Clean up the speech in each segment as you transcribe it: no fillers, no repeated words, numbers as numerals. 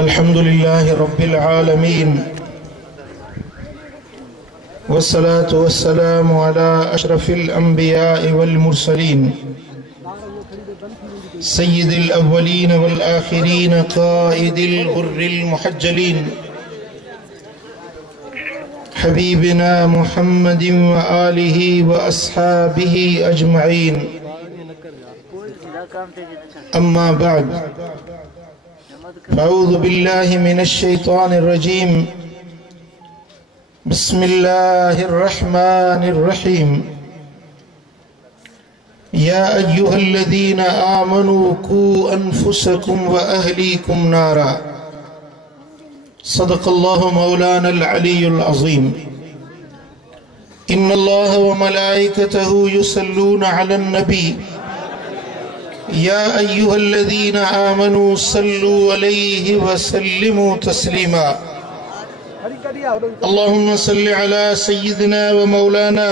अल्हम्दुलिल्लाहि रब्बिल आलमीन वस्सलातु वस्सलामु अला अशरफिल अंबिया'i वल मुरसलीन सय्यिदिल अव्वलीन वल आखिरीन क़ाइदिल गुर्रिल मुहज्जलीन हबीबिना मुहम्मदिन व आलिहि व अस्हाबिहि अजमईन। अम्मा बाद अऊज़ु बिल्लाहि मिनश शैतानिर रजीम। बिस्मिल्लाहिर रहमानिर रहीम। या अय्युहल्लज़ीना आमनू कू अनफुसकुम व अहलीकुम नारा। सदक़ल्लाहु मौलानल अलीयुल अज़ीम। इन्नल्लाह व मलाइकतहु युसल्लूना अलन नबी। या अय्युहल्लज़ीना आमनू सल्लू अलैहि व सल्लिमू तस्लीमा। अल्लाहुम्मा सल्लि अला सय्यिदिना व मौलाना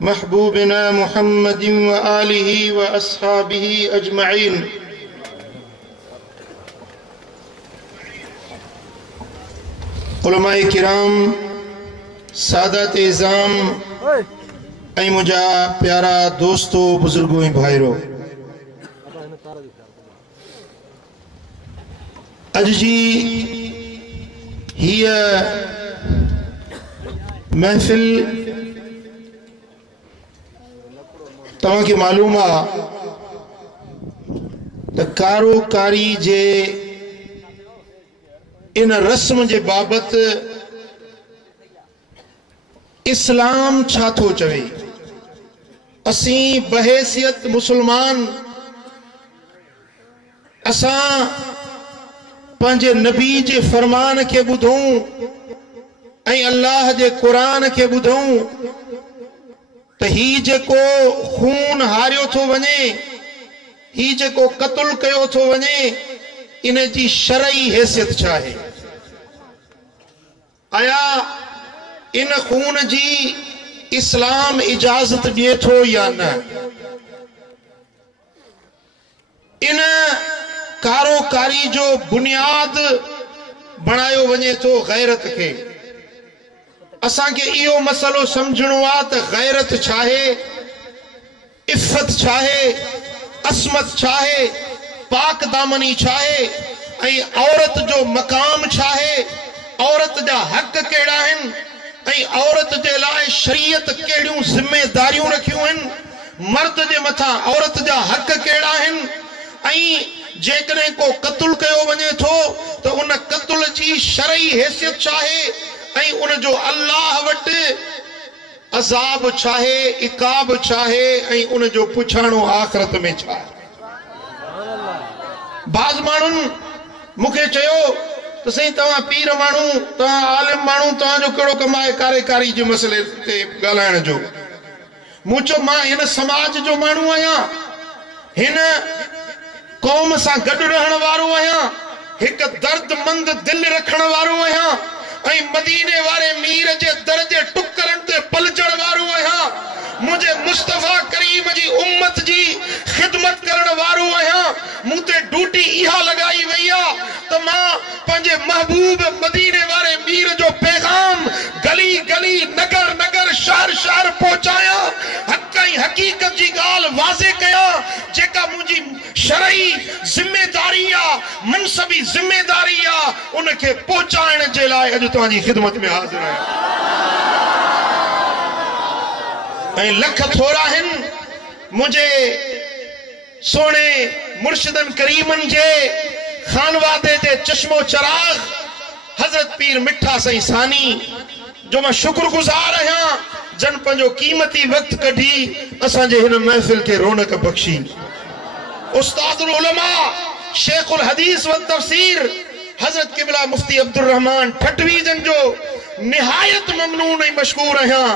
महबूबिना मुहम्मदिन व आलिहि व अस्हाबिहि अजमईन। उलमाए किराम, सादात इज़ाम ऐं मुझा प्यारा दोस्तों, बुजुर्गों ऐं भाइरों, अज जी हीअ महफ़िल तव्हांखे मालूम आहे त कारोकारी जे इन रस्म जे बाबति इस्लाम छा थो चवे। असीं बहैसियत मुसलमान असां पंहिंजे नबी जे फरमान खे ॿुधूं ऐं अल्लाह जे क़ुरान खे ॿुधूं त ही जेको खून हारियो थो वञे, ही जेको क़त्ल कयो थो वञे, इन जी शरई हैसियत छा आहे। आया इन खून जी इस्लाम इजाज़त ॾिए थो या न। इन कारोकारी जो बुनियाद बणायो वञे थो गैरत खे। असांखे इहो मसलो समझणो आहे त गैरत छा आहे, इफ़त छा आहे, असमत छा आहे, पाक दामनी छा आहे, ऐं औरत जो मक़ाम छा आहे, औरत जा हक़ कहिड़ा आहिनि, ऐं औरत जे लाइ शरीयत कहिड़ियूं ज़िमेदारियूं रखियूं आहिनि, मर्द जे मथां औरत जा हक़ कहिड़ा आहिनि, ऐं जेकॾहिं को क़त्ल कयो वञे थो त उन क़त्ल जी शरई हैसियत छा आहे, ऐं उन जो अल्लाह वटि अज़ाब छा आहे, इक़ाब छा आहे, ऐं उन जो पुछाणो आख़िरत में छा आहे। बाज़ माण्हुनि मूंखे चयो त साईं तव्हां पीर माण्हू, तव्हां आलिम माण्हू, तव्हांजो कहिड़ो कमु आहे कारेकारी जे मसइले ते ॻाल्हाइण जो। मूं चयो मां हिन समाज जो माण्हू आहियां, हिन क़ौम सां गॾु रहण वारो आहियां, हिकु दर्दमंद दिलि रखण वारो आहियां, ऐं मदीने वारे मीर जे दर जे टुकरनि ते पलजण वारो आहियां। मुझे मुस्तफा करीम जी उम्मत जी खिदमत करण वारो आहियां। मूं ते ड्यूटी इहा लगाई वई आहे त मां पंहिंजे महबूब मदीने वारे मीर जो पैगाम गली गली, नगर नगर, शहर शहर पहुचायां, हक़ ऐं हक़ीक़त जी ॻाल्हि वाज़े कयां। जेका मुंहिंजी शरई ज़िमेदारी आहे, मनसबी ज़िमेदारी आहे, उनखे पहुचाइण जे लाइ अॼु तव्हांजी खिदमत में हाज़िर आहियां। ऐं लख थोरा आहिनि मुंहिंजे सोणे मुर्शिदन करीमन जे खानवादे जे चश्मो चराग हज़रत पीर मिठा साईं सानी जो मां शुक्रगुज़ार आहियां, जन पंहिंजो क़ीमती वक़्तु कढी असांजे हिन महफ़िल खे रौनक बख़्शी। उस्तादुल उलमा, शेखुल हदीस व तफसीर हज़रत क़िबला मुफ्ती अब्दुल रहमान ठटवी जन जो निहायत ममनून ऐं मशकूर आहियां।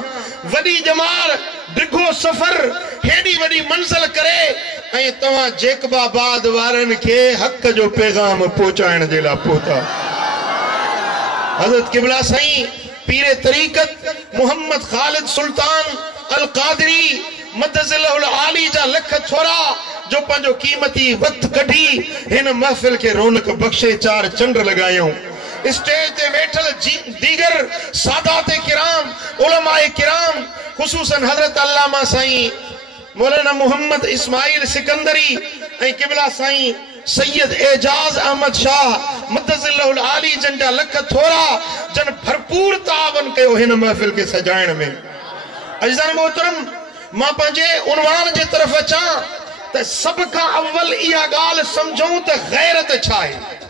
वॾी जमाल, डिघो सफ़र, हेॾी वॾी मंज़िल करे ऐं तव्हां जेकबाबाद वारनि खे हक़ जो पैगाम पहुचाइण जे लाइ पहुता। हज़रत क़िबला साईं पीर तरीक़त मोहम्मद ख़ालिद सुल्तान अल क़ादरी मदज़िलहुल आली जा लख थोरा जो पंहिंजो कीमती वक्त कढी हिन महफ़िल के रौनक बख्शे 4 चंड लगायूं। स्टेज ते वेठल दीगर सादात किराम, उलमाए किराम, खुसूसन हजरत अल्लामा साईं मौलाना मोहम्मद इस्माइल सिकंदरी ऐं किबला साईं सैयद एजाज अहमद शाह मदज़िल्लहुल आली जन जा लख थोरा जन भरपूर तावन कयो हिन महफ़िल के सजाइण में। अज़ीज़ान मोहतरम, मां पंहिंजे उनवान जे तरफ़ अचां त सभ खां अव्वल इहा ॻाल्हि सम्झूं त गैरत छा आहे।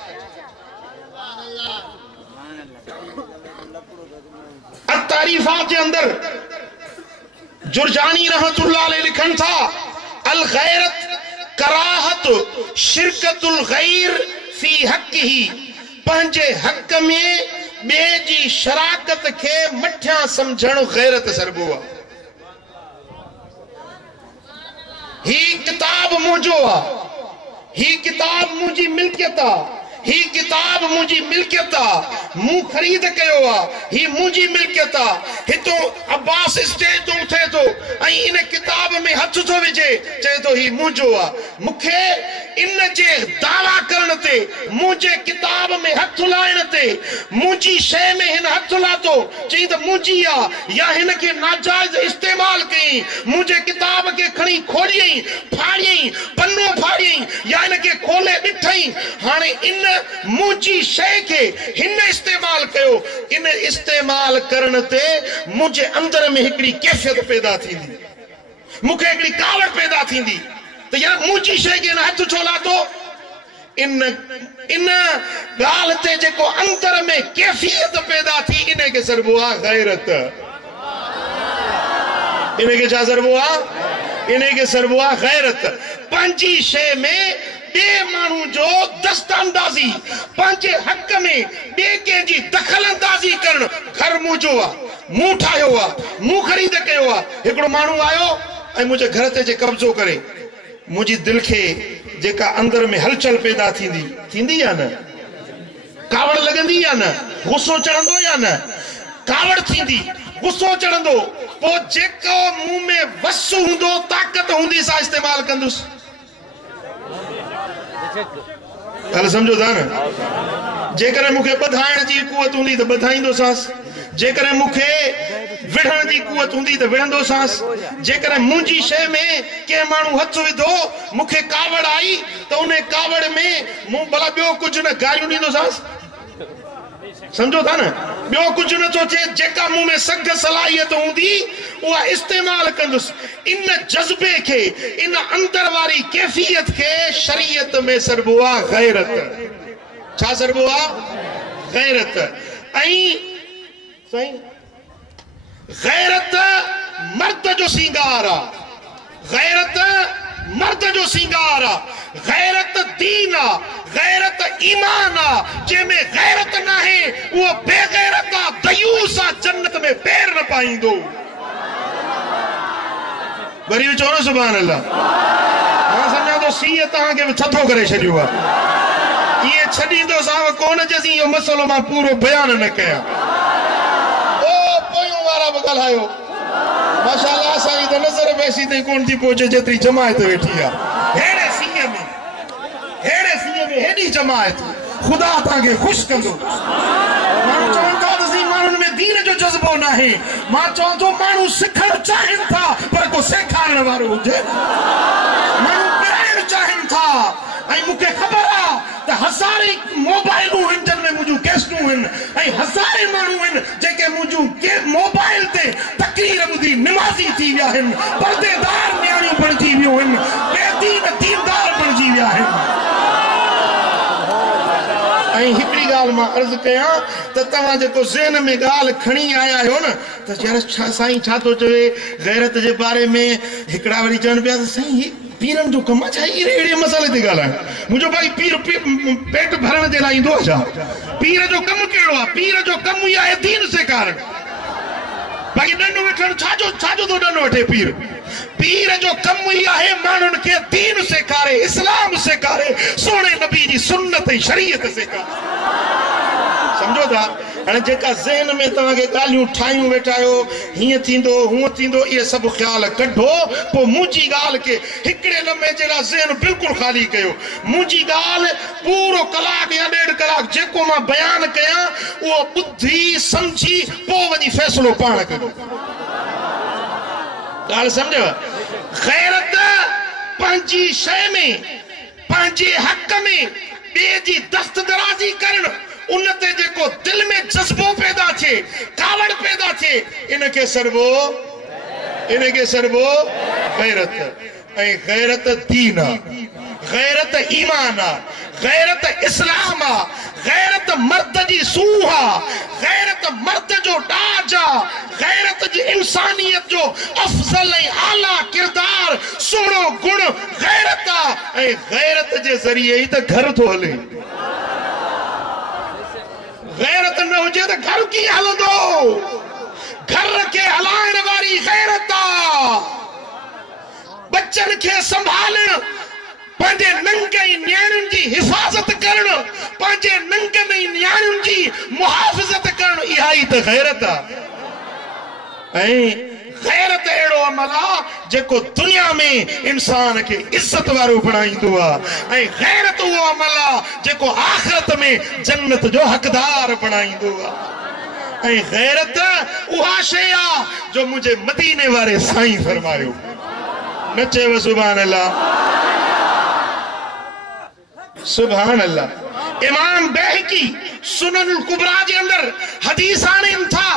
तारीफ़ात जे अंदर जुरजानी रहमतुल्लाह अलैह लिखन था, अल गैरत कराहत शिरकतुल गैर फी हक़्क़िही, पंहिंजे हक़ में ॿिए जी शराकत खे मठियां सम्झण गैरत सरबो आहे। ही किताब मुंहिंजो आहे, ही किताब मुंहिंजी मिल्कियत आहे, ही किताब मुंहिंजी मिल्कियत आहे, मूं ख़रीद कयो आहे, ही मुंहिंजी मिल्कियत आहे। हितो अब्बास स्टेज तो उठे थो ऐं इन किताब में हथ थो विझे, चए थो ही मुंहिंजो आहे। मूंखे इन जे दावा करण ते, मुंहिंजे किताब में हथ लाइण ते, मुंहिंजी शइ में हिन हथ लाथो, चई त मुंहिंजी आहे, या हिन खे नाजाइज़ इस्तेमाल कई, मुंहिंजे किताब खे खणी खोलियई, फाड़ियई, पन्नो फाड़ियई, या हिन खे खोले ॾिठई। हाणे इन मुंहिंजी शइ खे हिन इस्तेमाल कयो, इन इस्तेमाल करण ते मुंहिंजे अंदर में हिकिड़ी कैफ़ियत पैदा थींदी, मूंखे हिकिड़ी कावड़ पैदा थींदी त यार मुंहिंजी शइ खे हिन हथ छो लाथो। इन ॻाल्हि ते जेको अंदर में कैफ़ियत पैदा थी, इन खे सरबो आहे गैरत। इन खे छा सरबो आहे? इन खे सरबो आहे गैरत। पंहिंजी शइ में ॿिए माण्हू जो दस्तअंदाज़ी, पंहिंजे हक़ में ॿिए कंहिंजी दख़ल अंदाज़ी करणु। घर मुंहिंजो आहे, मूं ठाहियो आहे, मूं ख़रीद कयो आहे। हिकिड़ो माण्हू आयो ऐं मुंहिंजे घर ते जे कब्ज़ो करे, मुंहिंजी दिलि खे जेका अंदर में हलचल पैदा थींदी या न, कावड़ लॻंदी या न, गुस्सो चढ़ंदो या न, कावड़ थींदी, गुस्सो चढ़ंदो, पोइ जेको मूं में वस हूंदो, ताक़त हूंदी, सा इस्तेमाल कंदुसि। हल समझो था न। जेकर मूंखे ॿधाइण जी कुवत हूंदी त ॿधाईंदोसांसि, जेकर मूंखे विढ़ण जी कुवत हूंदी त विढ़ंदोसांसि। जेकर मुंहिंजी शइ में कंहिं माण्हू हथ विधो, मूंखे कावड़ आई त उन कावड़ में मूं भला ॿियो कुझु न गारियूं ॾींदोसांसि। समझो था न, ॿियो कुझु नथो थिए। जेका मूं में सघ सलाहियत हूंदी उहा इस्तेमाल कंदुसि। इन जज़्बे खे, इन अंदर वारी कैफ़ियत खे शरीयत में सरबो आहे गैरत। छा सरबो आहे? गैरत। ऐं सही गैरत मर्द जो सिंगार आहे, गैरत मर्द जो सिंगार आहे, गैरत दीन आहे, गैरत ईमान आहे। जंहिंमें गैरत न आहे उहो बेगैरत आहे, दयूस आहे, जन्नत में पैर न पाईंदो। वरी बि चओ न सुभान अल्लाह। मां सम्झां थो सीउ तव्हांखे बि थधो करे छॾियो आहे। इहे छॾींदोसांव कोन जसी इहो मसलो मां पूरो बयान न कयां। ओ पोयों वारा बि ॻाल्हायो, माशाअल्लाह साईं त नज़र बेसी ताईं कोन थी पहुचे जेतिरी जमायत वेठी आहे। हेड़े सीउ में हेॾी जमायत, ख़ुदा तव्हांखे ख़ुशि कंदो। माण्हू चवनि था त माण्हुनि में दीन जो जज़्बो न आहे। मां चवां थो माण्हू सिखणु चाहिनि था, पर को सेखारण वारो हुजे। माण्हू पढ़ाइणु चाहिनि था, ऐं मूंखे ख़बर आहे त हज़ारे मोबाइलूं आहिनि जिन में मुंहिंजूं कैसेटूं आहिनि, ऐं हज़ारे माण्हू आहिनि जेके मुंहिंजूं मोबाइल ते तकरीर ॿुधी निमाज़ी थी विया आहिनि, परदेदार नियाणियूं बणिजी वियूं आहिनि, बेदीन दीनदार बणिजी विया आहिनि। ऐं हिकिड़ी ॻाल्हि मां अर्ज़ु कयां त तव्हां जेको ज़हन में ॻाल्हि खणी आया आहियो न, त यार छा साईं छा थो चवे गैरत जे बारे में। हिकिड़ा वरी चवनि पिया त साईं ही पीरनि जो कमु आहे छा? अहिड़े मसाले ते ॻाल्हाइनि। मुंहिंजो भाई पीर पेट भरण जे लाइ ईंदो आहे छा? पीर जो कमु कहिड़ो आहे? पीर जो कमु इहा आहे दीन सेखारणु। बाक़ी ॾंड वठणु छाजो थो ॾंड वठे पीर? पीर जो कमु ई आहे माण्हुनि खे दीन सेखारे, इस्लाम सेखारे, सोणे नबी जी सुन्नत ऐं शरीयत सेखारे। समझो था? हाणे जेका ज़हन में तव्हांखे ॻाल्हियूं ठाहियूं वेठा आहियो हीअं थींदो हूअं थींदो इहे सभु ख़्याल कढो पोइ मुंहिंजी ॻाल्हि खे हिकिड़े लम्हे जे लाइ ज़हन बिल्कुलु ख़ाली कयो मुंहिंजी ॻाल्हि पूरो कलाक या 1.5 कलाक जेको मां बयानु कयां उहो ॿुधी सम्झी पोइ वञी फ़ैसिलो पाण कयो ॻाल्हि सम्झव ग़ैरत पंहिंजी शइ में पंहिंजे हक़ में ॿिए जी दस्तदराज़ी करणु उन ते जेको दिल में जज़्बो पैदा थिए कावड़ पैदा थिए इनके सरबो गैरत ऐं गैरत दीन आहे गैरत ईमान आहे गैरत इस्लाम आहे गैरत मर्द जी सूह आहे गैरत मर्द जो डाज आहे गैरत जी इंसानियत जो अफज़ल ऐं आला किरदार सुहिणो गुण गैरत आहे ऐं गैरत जे ज़रिए ई त घर थो हले गैरत न हुजे त घर कीअं हलंदो घर खे हलाइण वारी गैरत आहे बच्चन खे संभालण पंहिंजे नंगनि न्याणियुनि जी हिफ़ाज़त करणु पंहिंजे नंगनि न्याणियुनि जी मुहाफ़िज़त करणु इहा ई त गैरत आहे ऐं गैरत अहिड़ो अमल आहे जेको दुनिया में इंसान खे इज़त वारो बणाईंदो आहे ऐं गैरत उहो अमल आहे जेको आख़िरत में जन्नत जो हक़दार बणाईंदो आहे ऐं गैरत उहा शइ आहे जो मुंहिंजे मदीने वारे साईं फरमायो न चयव सुभान अल्लाह सुभान अल्लाह इमाम बैहकी सुननुल कुबरा के अंदर हदीस आने था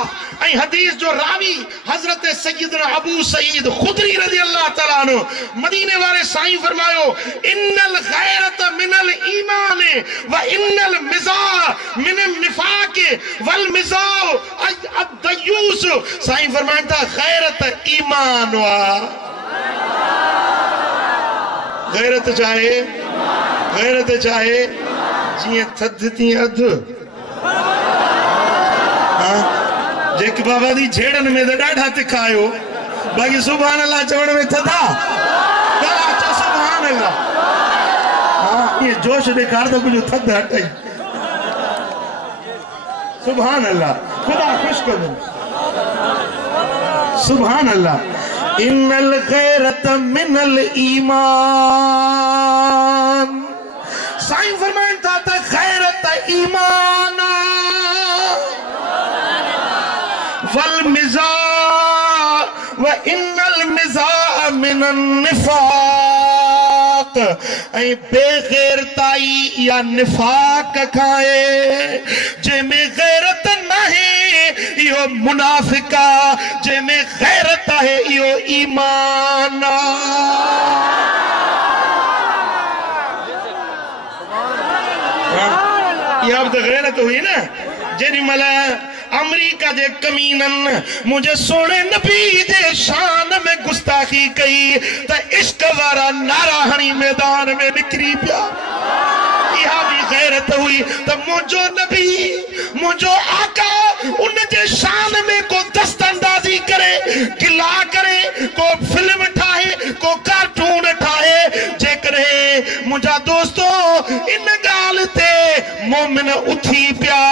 ऐं हदीस जो रावी हजरत सैयदना अबू सईद खुदरी रज़ी अल्लाह तआला अन्हु मदीने वाले साईं फरमायो इन्नल गैरत मिनल ईमान व इन्नल मिज़ा मिनल निफाक वल मिज़ा अद-दयूस साईं फरमाइन था गैरत ईमान वा गैरत चाहे जिए थद थी अध जेके बाबा दी झेड़न में तो ॾाढा तिखा आयो बाक़ी सुभान अल्लाह चवण में थदा सुभान अल्लाह हाँ ये जोश ॾेखार तो कुछ थद हटई सुभान अल्लाह खुदा खुश कर सुभान अल्लाह इन्नल गैरत मिनल ईमान साईं फरमाइन था त गैरत ईमान वल मिज़ा व इन्नल मिज़ा मिनन निफाक ऐं बेगैरताई या निफाक खाए जंहिंमें गैरत नाहे इहो मुनाफिका जंहिंमें गैरत आहे इहो ईमान इहा बि त गैरत हुई न जेॾी महिल अमेरिका जे कमीनन मुझे सोने नबी जे शान में गुस्ताखी कई त इश्क वारा नारा हणी मैदान में निकरी पिया इहा भी गैरत हुई त मुझो नबी मुझो आका उन जे शान में को दस्तंदाजी करे गिला करे को फिल्म ठाहे को कार्टून ठाहे जेकरे मुझा दोस्तों इन गाल ते मोमिन उठी पिया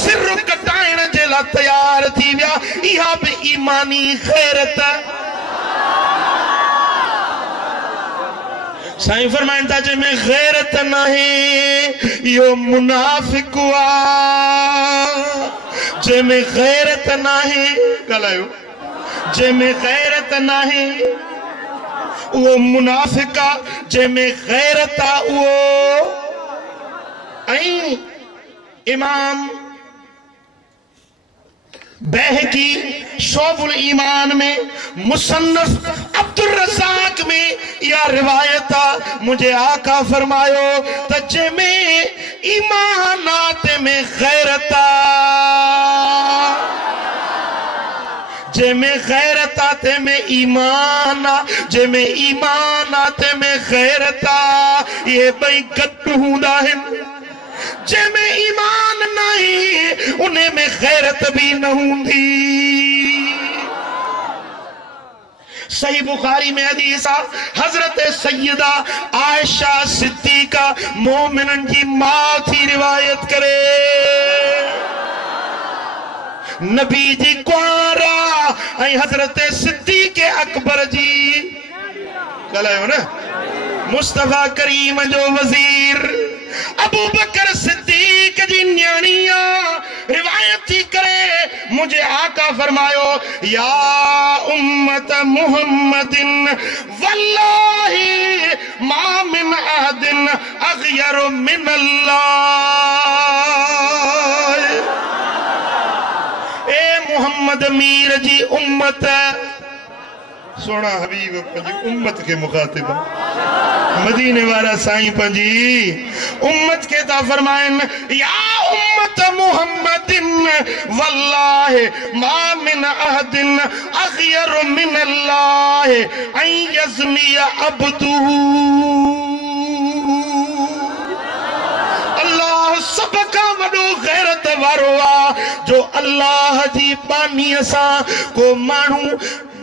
सिर कटाइण जे लाइ तैयार थी विया इहा भी ईमानी गैरत साईं फरमाइन था जंहिंमें गैरत नाहे इहो मुनाफिक जंहिंमें गैरत नाहे ॻाल्हायो जंहिंमें गैरत नाहे उहो मुनाफिक आहे जंहिंमें गैरत आहे उहो ऐं इमाम बैहकी शोबुल ईमान में मुसन्नफ अब्दुल रज़ाक में यह रिवायत मुझे आका फरमायो त जंहिंमें ईमानात में गैरत जंहिंमें गैरत ते में ईमान जंहिंमें ईमानात में गैरत ये ॿई गॾु हूंदा आहिनि जंहिंमें ईमान नहीं उन्हें में गैरत भी न होंगी सही बुखारी में हदीस हजरत सैयदा आयशा सिद्दीका मोमिनन की मां थी रिवायत करे नबी जी कुआरा ऐं हज़रत सिद्दीक़ अकबर जी ॻाल्हायो न मुस्तफ़ा करीम जो वज़ीर अबू बकर सिद्दीक़ जी न्याणिया रिवायत थी करे मुझे आका फरमायो या उम्मत मुहम्मदिन वल्लाही मा मिन अहदिन अग़यर मिन अल्लाह। ए मुहम्मद मीर जी उम्मत सोना हबीब पंजी उम्मत के मुखातिब मदीने वाला साईं पंजी उम्मत के ता फरमाइन या उम्मत मुहम्मदिन वल्लाहि मा मिन अहदिन अग़यर मिन अल्लाह अन यज़नी अब्दुहु। अल्लाह सबका वडो गैरत वारो आ जो अल्लाह जी बानी सा को मानू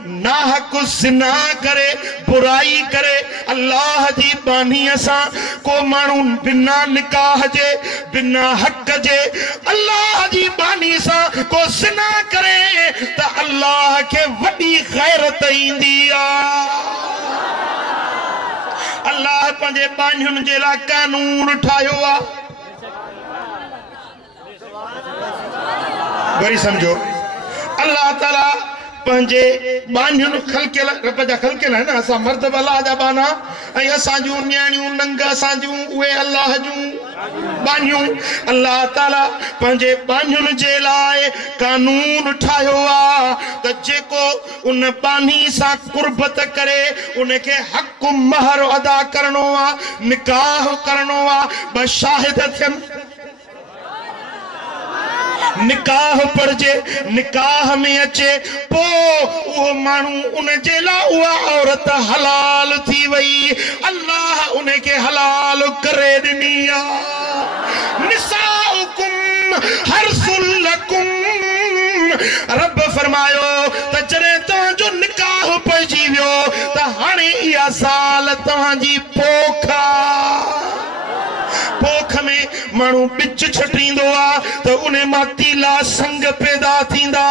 नाहक ज़िना करे बुराई करे अल्लाह जी बानी सा को मानू बिना निकाह जे बिना हक जे अल्लाह जी बानी सा को ज़िना करे त अल्लाह के वडी गैरत ईंदी आ। अल्लाह पंहिंजे बानियुन जे लाइ कानून ठाहियो आ। वरी समझो अल्लाह ताला पंहिंजे बानियुन खलकियल रब जा खलकियल है ना असां मर्द अल्लाह जा बाना ऐं असां जूं न्याणियूं नंग असां जूं उहे अल्लाह जूं बानियूं अल्लाह ताला पंहिंजे बानियुन जे लाइ कानून ठाहियो आ त जेको उन बानी सां कुर्बत करे उनखे हक़ महर अदा करणो आ निकाह करणो आ ब शाहिद थियनि निकाह पढ़जे निकाह में अचे पो वो मानू उन जे ला उहा औरत हलाल थी वई अल्लाह उनके हलाल करे दिनी आ। निसाउकुम हर्सुल लकुम रब फरमायो त जरे तो जो निकाह पइजी वियो त हाणे इहा साल तव्हांजी पोखा पोख में मानू बिच छटींदो आ तो उन्हें मातीला संग पैदा थींदा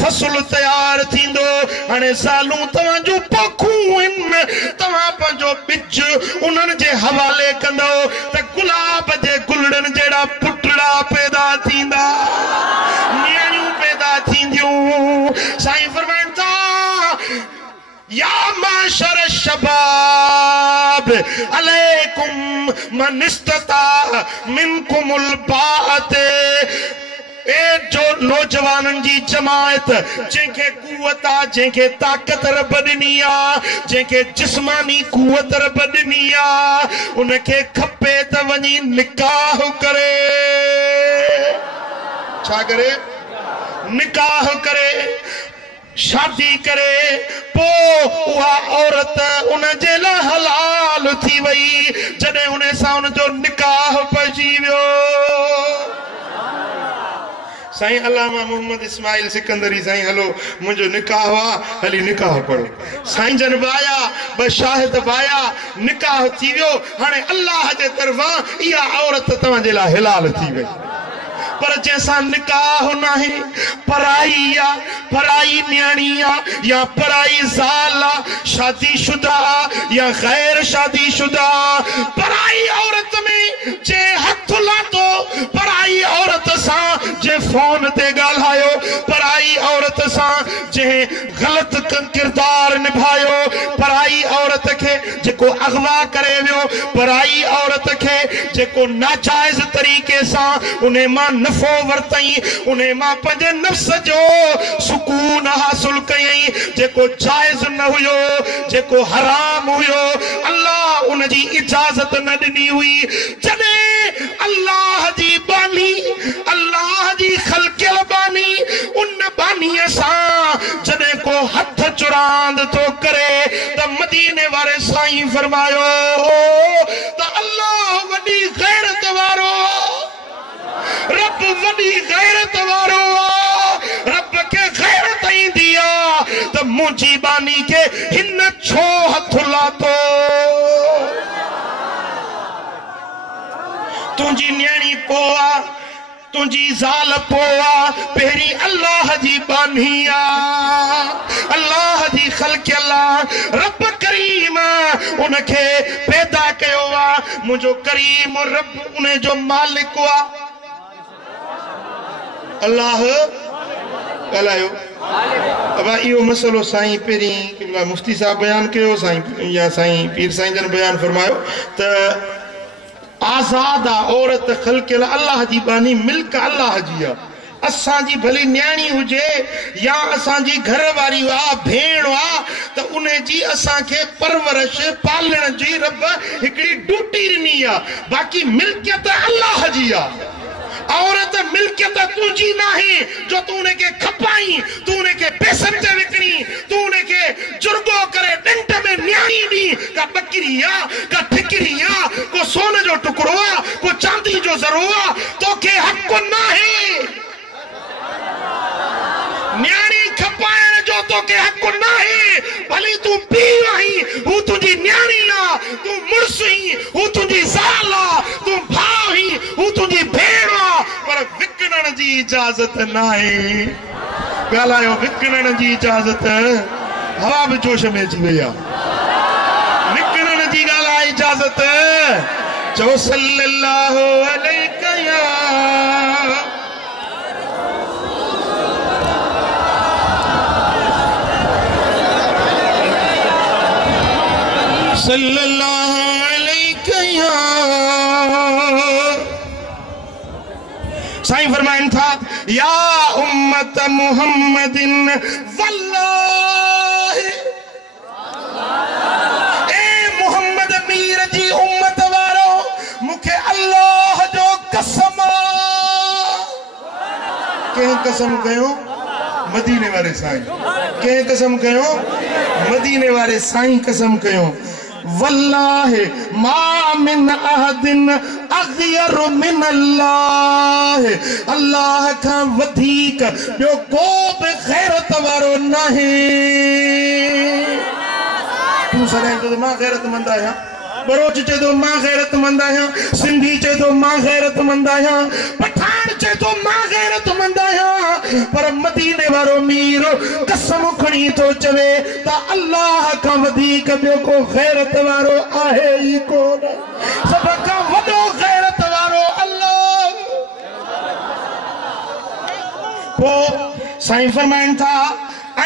फसल तैयार थींदो हाणे सालू तवा जो पोखूं इन तवा पंजो बिच उन्हन जे हवाले कंदो त गुलाब जे गुलड़न जेड़ा पुटड़ा पैदा थींदा नियाणियूं पैदा थींदियूं। साईं फरमाइंदा या माशर शबाब अलैकुम मन इस्तता मिनकुमुल बात। ए जो नौजवानन जी जमात जेके कुवत आ जेके ताकत रब ॾिनी आ जेके जिस्मानी कुवत रब ॾिनी आ उनखे खपे त वञी निकाह करे छा करे निकाह करे शादी करे पो उहा औरत उन जे लाइ हलाल थी वई जॾहिं उन सां उन जो निकाह पइजी वियो। साईं अल्लामा मोहम्मद इस्माइल सिकंदरी साईं हलो मुंहिंजो निकाह आ हली निकाह पढ़ो साईं जन बाया ब शाहिद बाया निकाह थी वियो हाणे अल्लाह जे तरफ़ां इहा औरत तव्हांजे लाइ हलाल थी वई पर जैसा निकाह नहीं पराई या पराई न्याणी या पराई ज़ाल शादीशुदा या गैर शादीशुदा पराई औरत में जे हथ लातो पराई औरत सा जे फोन ते गाल्हायो पराई औरत सा जे गलत किरदार निभायो पराई औरत के जेको अगवा करे वियो पराई औरत के जेको नाजायज तरीके सा उन्हें मां नफो वरतई उन्हें मां पंहिंजे नफ्स जो सुकून हासिल कयई जेको जायज न हुयो जेको हराम हुयो अल्लाह उन जी इजाजत न ॾिनी हुई। जॾहिं अल्लाह जी बानी अल्लाह जी खलकियल बानी उन बानीअ सां जॾहिं को हथ चुरांद तो करे त मदीने वारे साईं फरमायो त अल्लाह वॾी गैरत वारो रब वॾी गैरत वारो रब के गैरत ईंदी आ त मुंहिंजी बानी के हिन छो हथ लातो तुंहिंजी न्याणी पो आ तुझी ज़ाल पोआ पहिरी अल्लाह जी बानिया अल्लाह जी ख़ल्क़ अल्लाह रब करीम उनखे पैदा कयो आ मुझो करीम रब उन जो मालिक हुआ अल्लाह ॻाल्हायो अब इहो मसलो साईं पहिरीं केमहिल मुफ्ती साहब बयान कयो साईं या साईं पीर साईं जन बयान फरमायो त आज़ाद औरत ख़ल्क़ अल्लाह जी बानी मिल्क अल्लाह जी आ असां जी भली न्याणी हुजे या असां जी घर वारी आ भेण आ त उन जी असां के परवरिश पालण जी रब हिकड़ी ड्यूटी ॾिनी आ बाक़ी मिल्कियत अल्लाह जी आ औरत मिल्कियत तुझी नहीं जो तू उनके खपाई तू उनके पैसन ते विकणी तू उनके जुर्गो करे ॾंड में न्याणी दी का बकरिया का ठिकरिया को सोने जो टुकड़ो को चांदी जो ज़रो तो के हक नहीं न्याणी खपाइण जो तो के हक नहीं भली तू पी वही हूं तुझी न्याणी आ तू मुड़स ही हूं तुझी ज़ाल आ तू भाउ ही हूं तुझी भेण आ पर विकणण जी इजाजत नाहे ॻाल्हायो विकणण जी इजाजत हवा भी जोश में अची वई आ विकणण जी ॻाल्हि इजाजत चओ सल्लल्लाहु अलैहि या सल्लल्लाहु अलैहि या साईं फरमाइन था या उम्मत मुहम्मदिन वल्लाहि ए मुहम्मद मीर जी उम्मत वारो मुखे अल्लाह जो कसम के कसम कयो मदीने वाले साईं के कसम कयो मदीने वाले साईं कसम कयो वल्लाहि मा मिन अहदिन अग़यर मिन अल्लाह अल्लाह का वधीक जो को भी गैरत वारो नहीं तू सदाई तो मां गैरतमंद आया बरोच चे तो मां गैरतमंद आया सिंधी चे तो मां गैरतमंद आया पठान चे तो मां गैरतमंद आया पर मदीने वारो मीर कसम खणी तो चवे ता अल्लाह का वधीक ॿियो को गैरत वारो आहे ई कोन सब का वॾो गैरत वारो अल्लाह को साईं फरमाइन था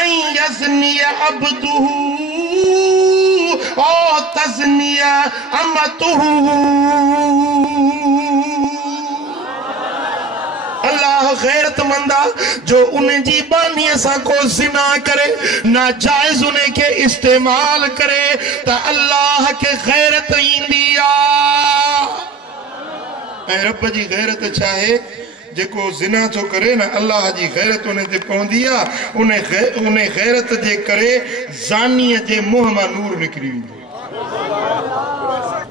ऐं यज़नी अब्दुहु ओ तज़निया अमतुहु अल्लाह गैरतमंद जो उन जी बानी सा को जिना करे नाजायज उन के इस्तेमाल करे त अल्लाह के गैरत इंदी आ ऐं रब जी गैरत चाहे जेको जिना थो करे न अल्लाह जी गैरत उन ते पवंदी आ उन गैरत जे करे ज़ानीअ जे मुंह मां नूर निकिरी वेंदो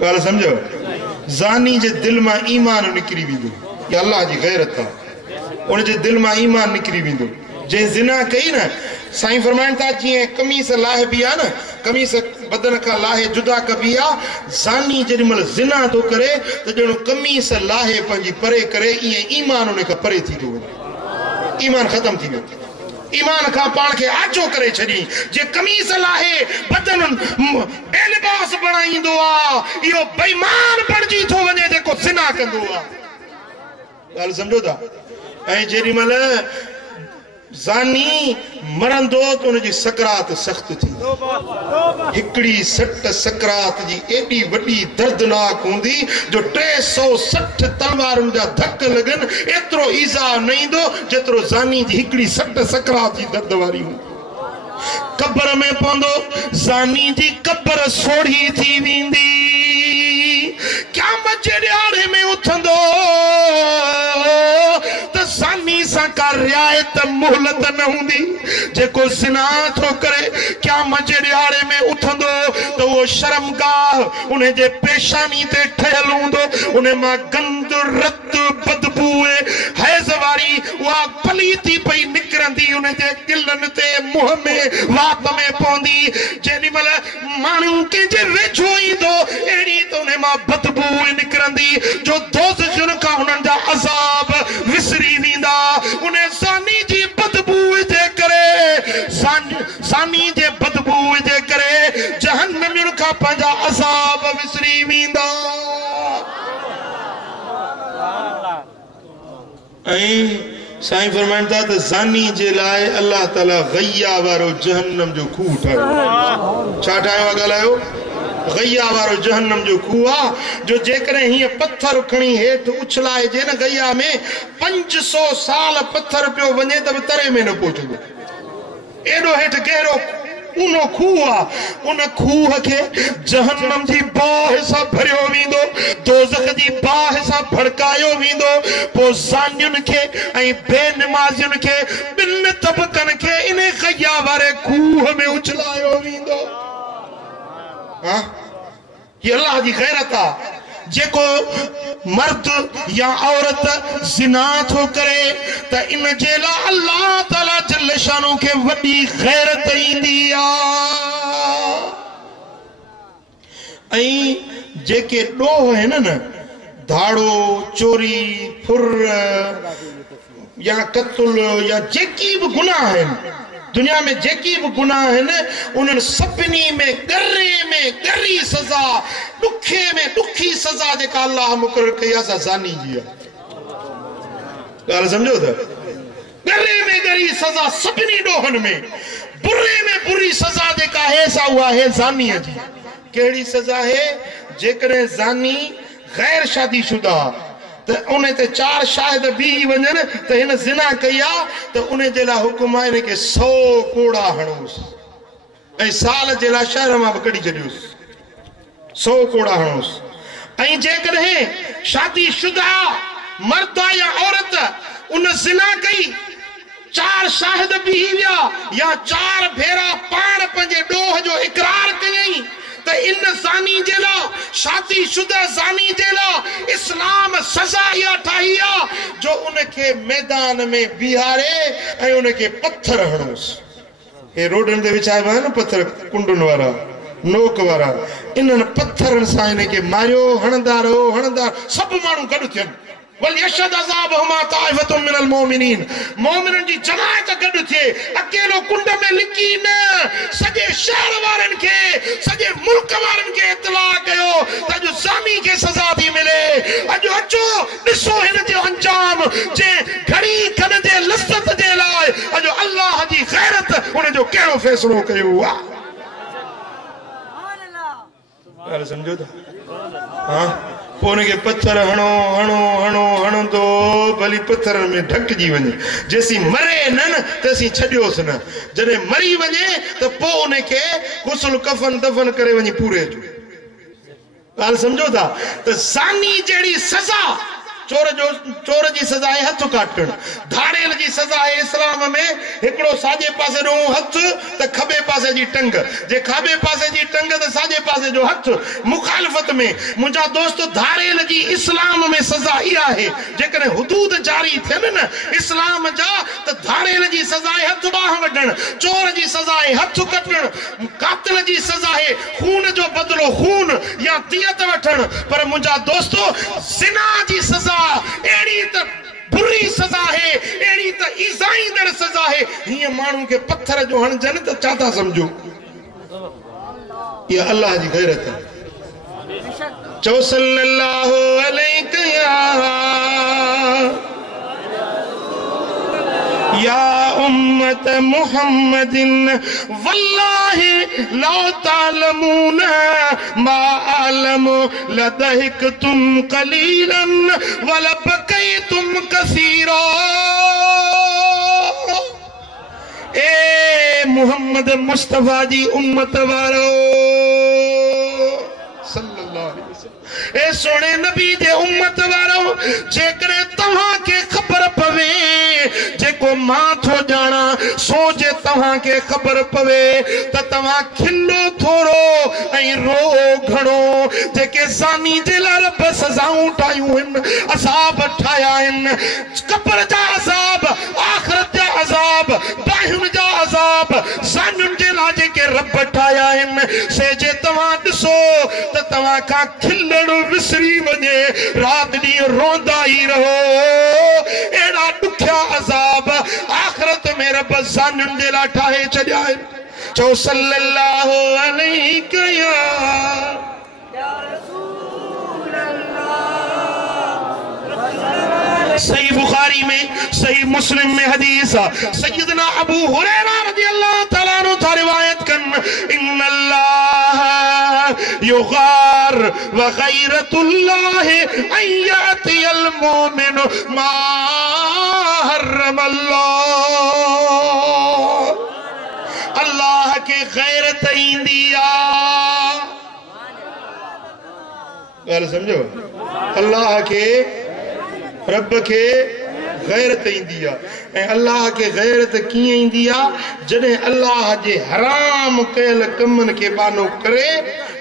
ॻाल्हि सम्झो ज़ानी जे दिल मां ईमान निकिरी वेंदो ये अल्लाह जी गैरत आ उन जे दिल मां ईमान निकिरी वेंदो जे जिना कई न साईं फरमाइन था जीअं कमीस लाहे बि आ न कमीस बदन का लाहे जुदा कबी आ ज़ानी जेॾीमहिल जिना थो करे त ॼणो कमीस लाहे पंहिंजी परे करे ईअं ईमान उन खां परे थी थो वञे ईमान ख़तम थी वियो ईमान का पान के आजो करे छड़ी जे कमीज लाहे बदन बेलिबास बनाईंदो आ इहो बेईमान बणजी थो वञे जेको ज़िना कंदो आ ॻाल्हि सम्झो था ऐं जेॾीमहिल ज़ानी मरंदो त उनजी सकरात सख़्त थी हिकड़ी सट सकरात जी एडी वडी दर्दनाक हूंदी जो 360 तलवारुनि जा धक लगन एतिरो ईज़ा न ईंदो जेतिरो ज़ानी जी हिकड़ी सट सकरात जी दर्द वारी हूंदी कब्र में पवंदो ज़ानी जी कब्र सोढ़ी थी वेंदी क़यामत जे ॾियारे में उथंदो त ज़ानी सां का रियायत मोहलत न हूंदी जेको ज़िना थो करे क़यामत जे ॾियारे में उथंदो त उहो शर्मगाह उन जे पेशानी ते ठहियल हूंदो उन मां गंद रत बदबू हैज़ वारी उहा पलीती पई निकिरंदी उन जे दिलनि ते मुंहं में वात में पवंदी जेॾीमहिल माण्हू कंहिंजे वेझो ईंदो अहिड़ी त उन मां बदबू निकिरंदी जो दोज़खियुनि खां उन्हनि जा अज़ाब विस साईं फरमाइनि था त ज़ानी जे लाइ अल्लाह ताला गैया वारो जहन्नम जो खूह ठाहियो। छा ठाहियो आहे ॻाल्हायो? गैया वारो जहन्नम जो खूह आहे जो जेकॾहिं हीअं पत्थर खणी हेठि उछलाइजे न गैया में 500 साल पत्थर पियो वञे त बि तरे में न पहुचंदो। एॾो हेठि गहरो उनो खूह आहे। उन खूह खे जहन्नम जी बाहि सां भरियो वेंदो, दोज़ख जी बाहि सां भड़कायो वेंदो। पोइ ज़ानियुनि खे ऐं बेनमाज़ियुनि खे ॿिनि तबक़नि खे इन गैया वारे खूह में उछलायो वेंदो। ये अल्लाह जी गैरत आहे। जेको मर्द या औरत ज़िना थो करे त इन जे लाइ अल्लाह ताला जल शानो खे वॾी गैरत ईंदी आहे। ऐं जेके ॾोह आहिनि न, धाड़ो, चोरी, फुर या क़त्ल या जेकी बि गुनाह आहिनि दुनिया में, जेकी बि गुनाह आहिनि उन्हनि सभिनी में गरी सज़ा, ॾुखे में ॾुखी सज़ा जेका अल्लाह मुक़ररु कई आहे सा ज़ानी जी आहे। ॻाल्हि सम्झो त? गरे में गरी सज़ा सभिनी ॾोहनि में, बुरे में बुरी सज़ा जेका आहे सा उहा आहे ज़ानीअ जी। कहिड़ी सज़ा आहे? जेकॾहिं ज़ानी गैर शादीशुदा त उन ते 4 शाहिद बीही वञनि त हिन ज़िना कई आहे त उन जे लाइ हुकुम आहे हिन खे 100 कोड़ा हणोसि ऐं साल जे लाइ शहर मां बि कढी छॾियोसि। 100 कोड़ा हणोसि। ऐं जेकॾहिं शादीशुदा मर्द या औरत उन ज़िना कई, 4 शाहिद बीही विया या 4 भेरा पाण पंहिंजे ॾोह जो इक़रार कयई त इन ज़ानी जे लाइ, शादीशुदा ज़ानी जे लाइ इस्लाम सज़ा इहा ठाही आहे जो उनखे मैदान में बीहारे ऐं उनखे पत्थर हणोसि। हे रोडनि ते विछाइबा आहिनि पत्थर, कुंडुनि वारा, नोक वारा, इन्हनि पत्थरनि सां इनखे मारियो, हणंदा रहो, सभु माण्हू गॾु थियनि। वलियशद अज़ाबहुमा ताइफ़तुम मिनल मोमिनीन, मोमिननि जी जमात गॾु थिए। अकेलो कुंड में लिकी न, सॼे शहर वारनि खे, सॼे मुल्क वारनि खे इतलाह कयो त अॼु ज़ानी खे सज़ा थी मिले। अॼु अचो ॾिसो हिन जो अंजाम, जे घड़ी खन जे लज़्ज़त जे लाइ अॼु अल्लाह जी गैरत हुन जो कहिड़ो फ़ैसिलो कयो आहे। ॻाल्हि सम्झो था? पोइ हुनखे पत्थर हणंदो भली पत्थरनि में ढकिजी वञे, जेसीं मरे न तेसीं छॾियोसि न। जॾहिं मरी वञे त पोइ उनखे गुस्ल कफन दफन करे वञी पूरे जो। ॻाल्हि सम्झो था? त ज़ानी जहिड़ी सज़ा, चोर जी सज़ा आहे हथ काटणु, धाड़ेल जी सज़ा आहे इस्लाम में हिकिड़ो साॼे पासे ॾों हथ त खॿे पासे जी टंग, जे खाॿे पासे जी टंग त साॼे पासे जो हथ। मुखालफ़त में मुंहिंजा दोस्त, धाड़ेल जी इस्लाम में सज़ा इहा आहे। जेकॾहिं हुदूद जारी थियनि न इस्लाम जा त धाड़ेल जी सज़ा आहे हथ ॿांह वढणु, चोर जी सज़ा आहे हथ कटणु, कातिल जी सज़ा आहे खून जो बदिलो खून या दियत वठणु। पर मुंहिंजा दोस्तो, ज़िना जी सज़ा एड़ी त बुरी सज़ा है, एड़ी त ईज़ाईंदड़ सज़ा है। हीअं माण्हू खे पत्थर जो हणजनि त छा था सम्झो? इहा अल्लाह जी गैरत है। चओ सल्लल्लाहु अलैहि या उम्मत मुहम्मदिन वल्लाहि लौ तालमून मा आलम लदहिकतुम कलीलन वलबकैतुम कसीरा। ए मुहम्मद मुस्तफा जी उम्मत वारो सल्लल्लाहु अलैहि वसल्लम, ए सोने नबी जे उम्मत वारो, जेकॾहिं तव्हांखे ख़बर पवे, जेको मां थो ॼाणा सोचे तव्हांखे ख़बर पवे त तव्हां खिलो थोरो ऐं रो घणो। जेके ज़ानी जे लाइ रब सज़ाऊं ठाहियूं आहिनि, अज़ाब ठाहिया आहिनि, कब्र जा अज़ाब, आख़िरत जा अज़ाब, बाहियुनि जा अज़ाब, ज़ानियुनि जे लाइ जेके रब ठाहिया आहिनि, से जे तव्हां ॾिसो त तव्हां खां खिलणु विसरी वञे, राति ॾींहुं रोंदा ई रहो। अहिड़ा ॾुखिया अज़ाब आख़िरत में रब ज़ानियुनि जे लाइ ठाहे छॾिया आहिनि। चओ सल्लल्लाहु अलैहि या रसूल अल्लाह। सही बुखारी में, सही मुस्लिम में हदीस सैयदना अबू हुरैरा रज़ियल्लाहु तआला अन्हु था रिवायत कन, इन्नल्लाह युगार व गैरतुल्लाह अन यातियल मोमिन मा हर्रमल्लाह। अल्लाह के गैरत इंदिया, गल समझो, अल्लाह के रब के गैरत इंदिया। अल्लाह के गैरत किए इंदिया जने अल्लाह जे हराम कयल कमन के बानो करे,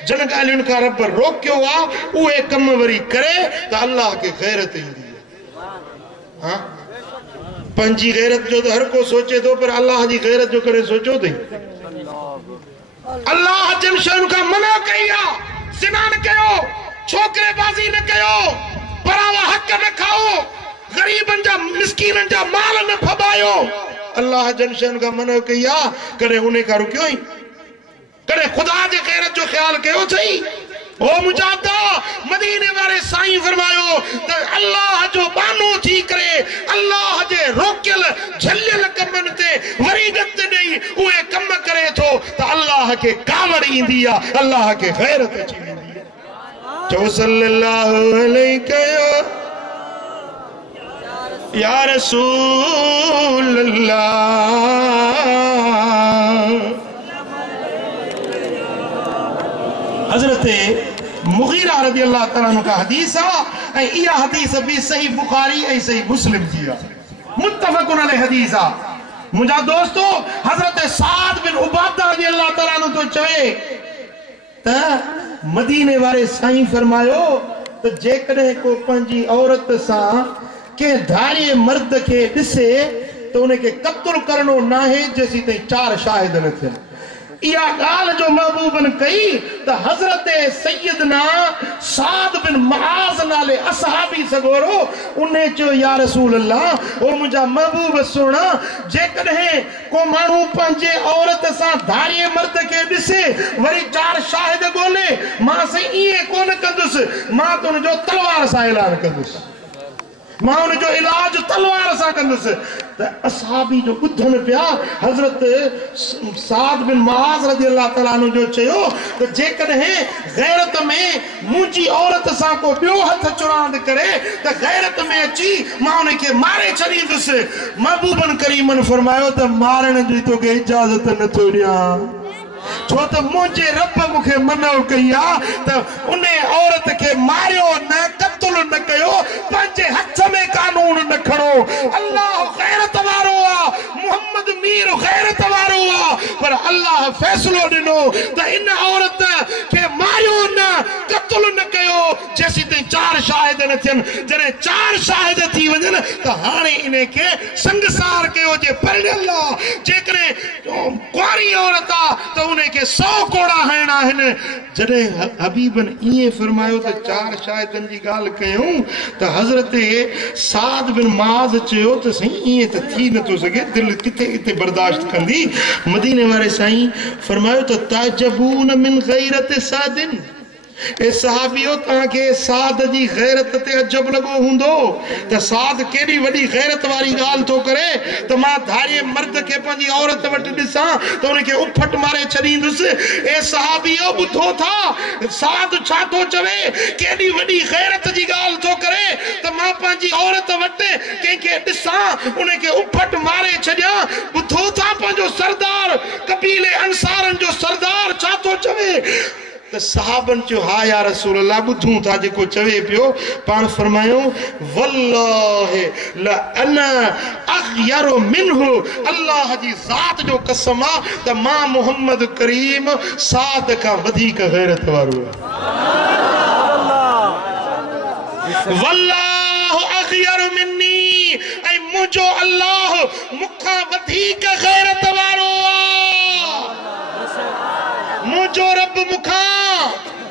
जन गालियुन का रब रोक्यो आ उहे कम वरी करे तो अल्लाह के गैरत इंदिया। हाँ, पंजी गैरत जो तो हर को सोचे तो, पर अल्लाह जी गैरत जो करे सोचो थी। अल्लाह जिन शयुन का मना कया, ज़िना न कयो, छोकरेबाज़ी न कयो, परावा हक न खाओ, गरीबन जा मिस्कीनन जा माल न फबायो। अल्लाह जिन शयुन का मना कया करे उन्हें का रुकियो ही, करे खुदा जे गैरत जो ख्याल कयो सही। ओ मुजादा मदीने वाले साईं फरमायो त अल्लाह जो बानो थी करे, अल्लाह जे रोकियल झलियल कमन ते वरी गत नहीं उहे कम करे थो त अल्लाह के कावड़ इंदी आ, अल्लाह के गैरत अची वेंदी आ। चो सल्लल्लाहु अलैहि या रसूल अल्लाह। हजरत मुगीरा रज़ियल्लाहु तआला अन्हु का हदीस है, यह हदीस भी सही बुखारी ऐ सही मुस्लिम जी मुत्तफकुन अलैहि हदीस आ। मुझा दोस्तों, हजरत साद बिन उबादा रज़ियल्लाहु तआला अन्हु तो चवे त मदीने वाले साईं फरमायो त जेकॾहिं को पंहिंजी औरत सां के धारे मर्द के ॾिसे तो उनके कत्ल करणो नाहे जेसी ताईं 4 शाहिद न थियनि। इया गाल जो महबूबन कई तो हजरत सैयदना साद बिन मुआज़ नाले असहाबी सगोरो उन्हें चो या रसूल अल्लाह, ओ मुझा महबूब सोना, जेकॾहिं को मानू पंहिंजे औरत सां धारिये मर्द के ॾिसे वरी 4 शाहिद ॻोल्हे, मां से इए कोन कंदुसि, मां तो उनजो तलवार सां ऐलान कंदुसि, मां उनजो इलाज तलवार सां कंदुसि। त असहाबी जो ॿुधन पिया हजरत साद बिन मुआज़ रज़ियल्लाहु तआला अन्हु जो चयो त जेकॾहिं गैरत में मुंहिंजी औरत सां को ॿियो हथ चुरांद करे त गैरत में अची मां उनखे मारे छॾींदुसि। महबूबन करीमन फरमायो त मारण जी तोखे इजाज़त नथो ॾियां, छो त मुंहिंजे रब मूंखे मनो कई आहे त उन औरत खे मारियो न, क़त्ल न कयो, पंहिंजे हथ में कानून न खणो। अल्लाह गैरत वारो आहे, मोहम्मद मीर गैरत वारो आहे, पर अल्लाह फैसलो ॾिनो त इन औरत खे मारियो न, क़त्ल न कयो जेसी ताईं 4 शाहिद न थियनि। जॾहिं 4 शाहिद थी वञनि त हाणे इन खे संगसार कयो जे परिणियल आहे। जेकॾहिं कुंवारी औरत आहे त उनखे 100 कोड़ा हणणा आहिनि। जॾहिं हबीबन इएं फरमायो त 4 शाहिदनि जी ॻाल्हि कयूं त हज़रत साद बिन मुआज़ चयो त साईं इएं त थी नथो सघे, दिलि किथे किथे बर्दाश्त कंदी। मदीने वारे साईं फरमायो त ताजबून मिन गैरत सादिन, ए सहाबियो तव्हांखे साद जी गैरत ते अजब लॻो हूंदो त साद केॾी वॾी गैरत वारी ॻाल्हि थो करे त मां धारिये मर्द खे पंहिंजी औरत वटि ॾिसां त उनखे उफट मारे छॾींदुसि। ए सहाबियो ॿुधो था साद छा थो चवे, केॾी वॾी गैरत जी ॻाल्हि थो करे त मां पंहिंजी औरत वटि कंहिंखे ॾिसां उनखे उफट मारे छॾियां। ॿुधो था पंहिंजो सरदार कबीले अंसारनि जो सरदार छा थो चवे त सहाबन चयो हा या रसूल अल्लाह, ॿुधूं था जेको चवे पियो। पाण फरमायो वल्लाहि ला अना अग़यरु मिन्हु, अल्लाह जी ज़ात जो कसम आहे त मां मोहम्मद करीम साद खां वधीक गैरत वारो आहियां। वल्लाहु अग़यरु मिन्नी, ऐं मुंहिंजो अल्लाह मूंखां वधीक गैरत वारो आहे। मुंहिंजो रब मूंखां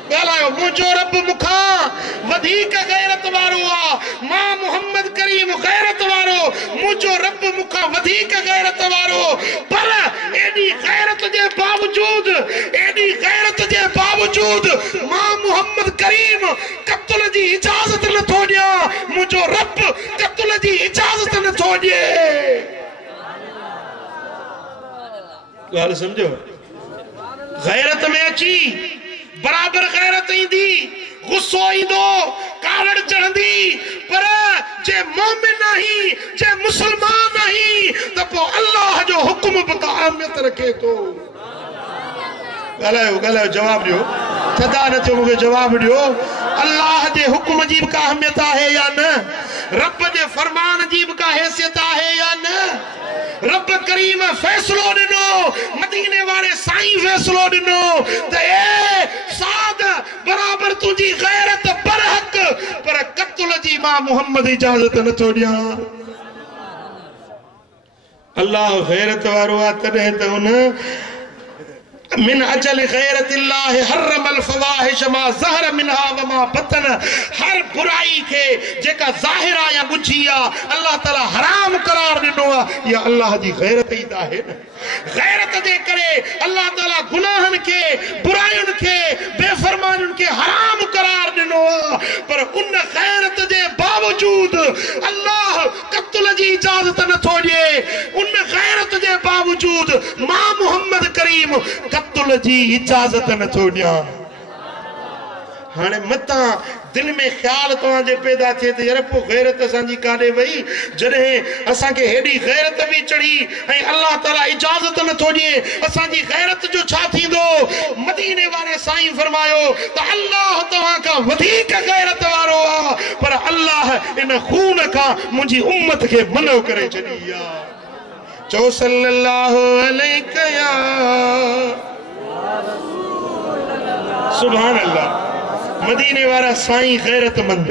ॻाल्हायो, मुंहिंजो रब मूंखां वधीक गैरत वारो आहे। मां मोहम्मद करीम गैरत वारो, मुंहिंजो रब मूंखां वधीक गैरत वारो। पर एॾी गैरत जे बावजूद, एॾी गैरत जे बावजूद मां मोहम्मद करीम क़त्ल जी इजाज़त नथो ॾियां। मुंहिंजो रब क़त्ल जी इजाजत न थो ॾिए ॻाल्हि सम्झो गैरत में अची बराबर गैरत ईंदी गुस्सो ईंदो कावड़ चढ़ंदी पर जे मोमिन नहीं जे मुसलमान नहीं त पोइ अल्लाह जो हुक्म बि अहमियत रखे थो ॻाल्हायो जवाब ॾियो थदा न थियो मूंखे जवाब ॾियो अल्लाह जे हुक्म जी बि का अहमियत आहे या न रब जे फरमान जी बि का हैसियत आहे या न रब करीम फैसलो ॾिनो मदीने वारे साईं फैसलो ॾिनो त ए साद बराबर तुंहिंजी गैरत बरहक पर क़त्ल जी मां मोहम्मद इजाज़त नथो ॾियां अल्लाह गैरत वारो आहे तॾहिं त उन من अजल गैरत अल्लाह हरम الفواحش ما ظهر منها وما बतन हर बुराई के जेका ज़ाहिर या बुझी अल्लाह ताला हराम करार ॾिनो आहे या अल्लाह जी गैरत ई आहे न गैरत जे करे अल्लाह ताला गुनाहन के बुरायुन के बेफरमानुन के हराम करार ॾिनो पर उन गैरत जे बावजूद अल्लाह क़त्ल जी इजाजत नथो ॾिए उन गैरत जे बावजूद मां मोहम्मद करीम क़त्ल जी इजाजत नथो ॾियां हाणे मता दिल में ख्याल तव्हांजे पैदा थिए त यार पोइ गैरत असांजी काॾे वई जॾहिं असांखे हेॾी गैरत बि चढ़ी ऐं अल्लाह ताला इजाज़त नथो ॾिए असांजी गैरत जो छा थींदो मदीने वारे साईं फरमायो त अल्लाह तव्हां खां वधीक गैरत वारो आहे पर अल्लाह इन खून खां मुंहिंजी उम्मत खे मनो करे छॾी आहे चओ सल्लल्लाहु अलैहि या सुभान अल्लाह मदीने वारा साईं गैरतमंद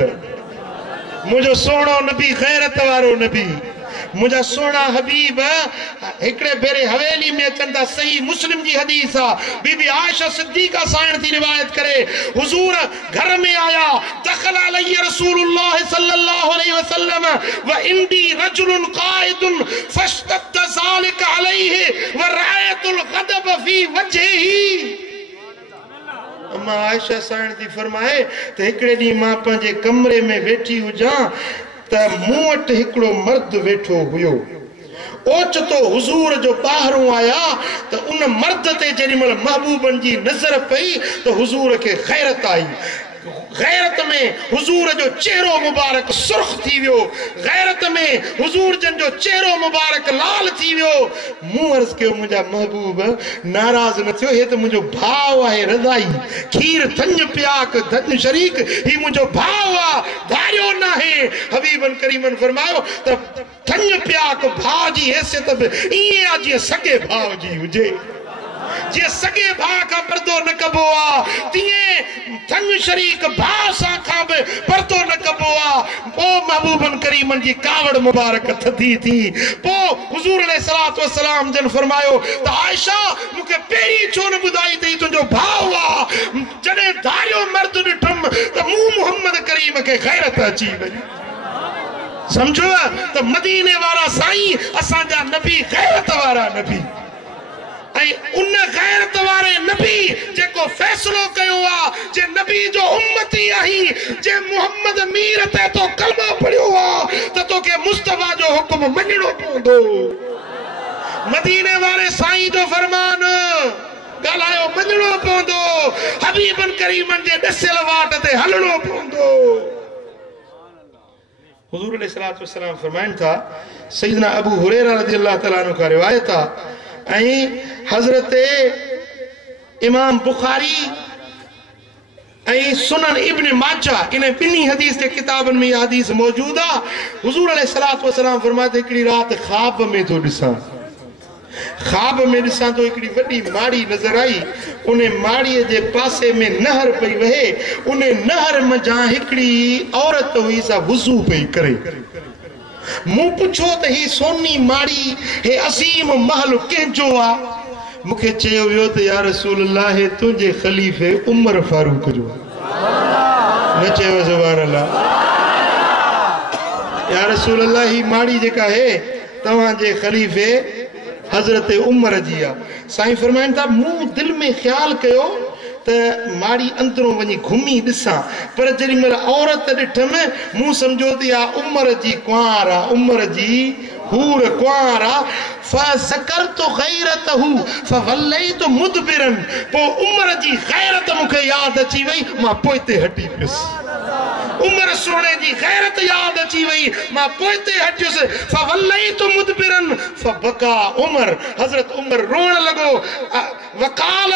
मुझो सोनो नबी गैरत वारो नबी मुझा सोना हबीब एकड़े भेरे हवेली में चंदा सही मुस्लिम जी हदीस आ बीबी आयशा सिद्दीका साइण थी रिवायत करे हुजूर घर में आया दखल अलैहि रसूलुल्लाह सल्लल्लाहु अलैहि वसल्लम व इंदी रजुलन काइदुन फश्तद ज़ालिक अलैहि व रायतुल गदब फी वजहिही अम्मा आयशा साइण थी फरमाए त हिकड़े डी मां पंहिंजे कमरे में वेठी हुजां त मूं वटि हिकिड़ो मर्द वेठो हुयो ओचितो हुजूर जो ॿाहिरों आया त उन मर्द ते जेॾीमहिल महबूबनि जी नज़र पई त हुजूर खे गैरत आई गैरत में हुजूर जो चेहरो मुबारक सुर्ख थी वियो गैरत में हुजूर जन जो चेहरो मुबारक लाल थी वियो मूं अर्ज़ कयो मुंहिंजा महबूब नाराज़ न थियो हे त मुंहिंजो भाउ आहे रज़ाई खीर थंज पियाक धन शरीक ही मुंहिंजो भाउ आहे धारियो न आहे हबीबन करीमन फरमायो त थंज पियाक भाउ जी हैसियत बि ईअं आहे जीअं सॻे भाउ जी हुजे जे सगे भाउ खां पर्दो न कबो आहे तीअं थंग शरीक भाउ सां खां बि पर्दो न कबो आहे पोइ महबूबन करीमन जी कावड़ मुबारक थधी थी पोइ हुजूर अलैहिस्सलातु वस्सलाम जन फरमायो त आयशा मूंखे पहिरीं छो न ॿुधाई अथई तुंहिंजो भाउ आहे जॾहिं धारियो मर्द ॾिठुमि त मूं मोहम्मद करीम खे गैरत अची वई समझो त मदीने वारा साईं असांजा नबी गैरत वारा नबी उन गैरत वारे नबी जेको फैसलो कयो आ जे नबी जो उम्मती आही जे मोहम्मद मीर ते तो कलमा पढ़ियो आ त तोखे मुस्तफा जो हुक्म मञणो पवंदो मदीने वारे साईं जो फरमान ॻाल्हायो मञणो पवंदो हबीबन करीमन जे ॾसियल वाट ते हलणो पवंदो हुजूर अलैहिस्सलातु वस्सलाम फरमाइनि था सैयदना अबू हुरैरा रज़ियल्लाहु तआला अन्हु का रिवायत आ हजरत इमाम बुखारी सुनन इब्न माजा इन बिनी हदीस के किताबन में यह हदीस मौजूद है हुजूर अलैहिस्सलातु वस्सलाम फरमाते हिकड़ी रात ख्वाब में तो ॾिसां तो हिकड़ी वडी माड़ी नजर आई उन माड़ी जे पासे में नहर पई वहे उन नहर मजा हिकड़ी औरत हुई सा वुज़ू पई करे मूं पुछो त ही सोनी माड़ी हे असीम महल कंहिंजो आ मूंखे चयो वियो त या रसूल अल्लाह हे तुंहिंजे ख़लीफ़े उमर फारूक जो न चयो सुभान अल्लाह या रसूल अल्लाह ही माड़ी जेका है तव्हांजे ख़लीफ़े हज़रत उमर जी आ साईं फरमाइनि था मूं दिल में ख्याल कयो त त माड़ी अंदरों वञी घुमी ॾिसां पर जेॾी महिल औरत ॾिठमि मूं सम्झो त इहा उमिरि जी कुंवार आहे उमिरि जी हूर कुंवार आहे فذكرت غيرته فوليت مدبرا पोइ उमिरि जी गैरत मूंखे यादि अची वई मां पोइते हटी पियुसि उमर सोने जी गैरत याद अची वई मां पोइते हटियुसि فوليت مدبرا فبكى عمر हज़रत उमर रोण लॻो वकाल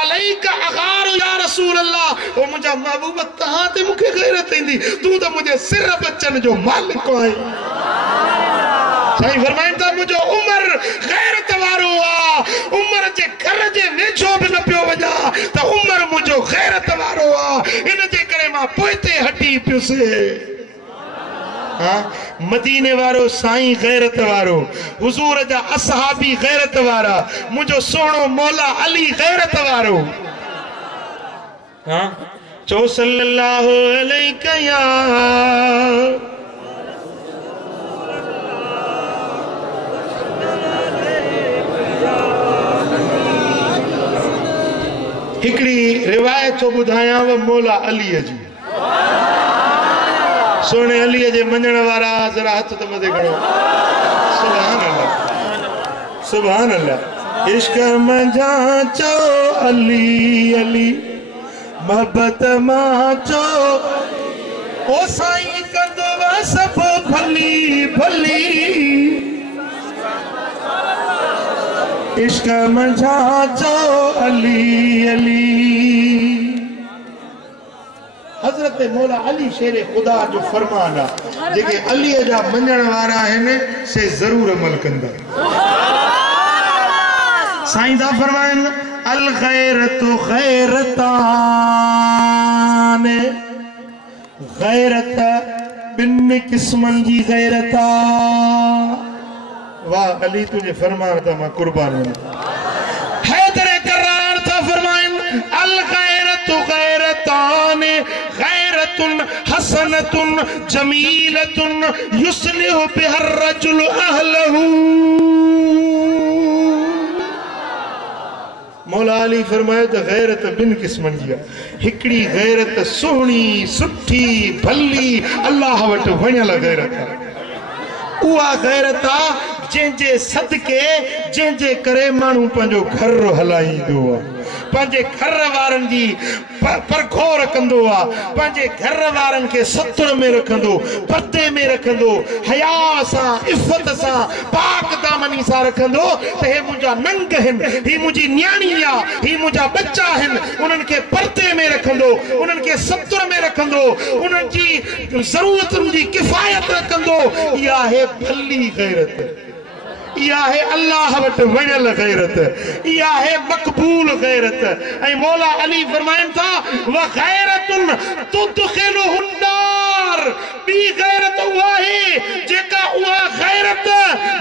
عليك अगार या रसूल अल्लाह ओ मुंहिंजा महबूब तव्हां ते मूंखे गैरत ईंदी तूं त मुंहिंजे सिर बचन जो मालिक आहीं साईं फरमाइनि था मुंहिंजो उमर गैरत वारो आहे उमर जे घर जे वेझो बि न पियो वञा त उमर मुंहिंजो गैरत वारो आहे इन जे करे मां पोइते हटी पियुसि मदीने वारो साईं गैरत वारो हुजूर जा असहाबी गैरत वारा मुंहिंजो सोणो मौला अली गैरत वारो चो सल्लल्लाहु अलैहि या हिकड़ी रिवायत तो ॿुधायांव मौला अलीअ जी सोने अलीअ जे मञण वारा जरा हथ त मथे खणो सुभान अल्लाह सुभान अल्लाह इश्क मंझा चो अली अली मोहब्बत मां चो ओ साईं कंदो सफ़ो भली भली इश्क मंझा चो अली अली हज़रत मौला अली शेर खुदा जो फरमान आहे जेके अलीअ जा मञण वारा आहिनि से ज़रूर अमल कंदा साईं था फरमाइनि अल गैरतु गैरतान गैरत ॿिन क़िस्मनि जी गैरत वाह अली तुझे फरमान था मां कुर्बान हैदर करार था फरमाइन अल गैरतु गैरतान गैरतुन हसनतुन जमीलतुन युस्लिहु बिहर रजुल अहलहु मौला अली फरमायो त गैरत ॿिन क़िस्मनि जी आहे हिकिड़ी गैरत सुहिणी सुठी भली अल्लाह वटि वञल गैरत आहे उहा गैरत आहे जंहिंजे सदके जंहिंजे करे माण्हू पंहिंजो घर हलाईंदो आहे पंहिंजे घर वारनि जी परखो रखंदो आहे पंहिंजे घर वारनि खे सतुर में रखंदो पर्दे में रखंदो हया सां इफ़त सां पाक दामनी सां रखंदो त हे मुंहिंजा नंग आहिनि ही मुंहिंजी न्याणी आहे ही मुंहिंजा बच्चा आहिनि उन्हनि खे पर्दे में रखंदो उन्हनि खे सतुर में रखंदो उन्हनि जी ज़रूरतुनि जी किफ़ायत रखंदो इहा आहे भली गैरत इहा है अल्लाह वटि वञल गैरत इहा है मक़बूल गैरत ऐं मौला अली फरमाइनि था व गैरतुन तुदखिलुहुन नार ॿी गैरत उहा आहे जेका उहा गैरत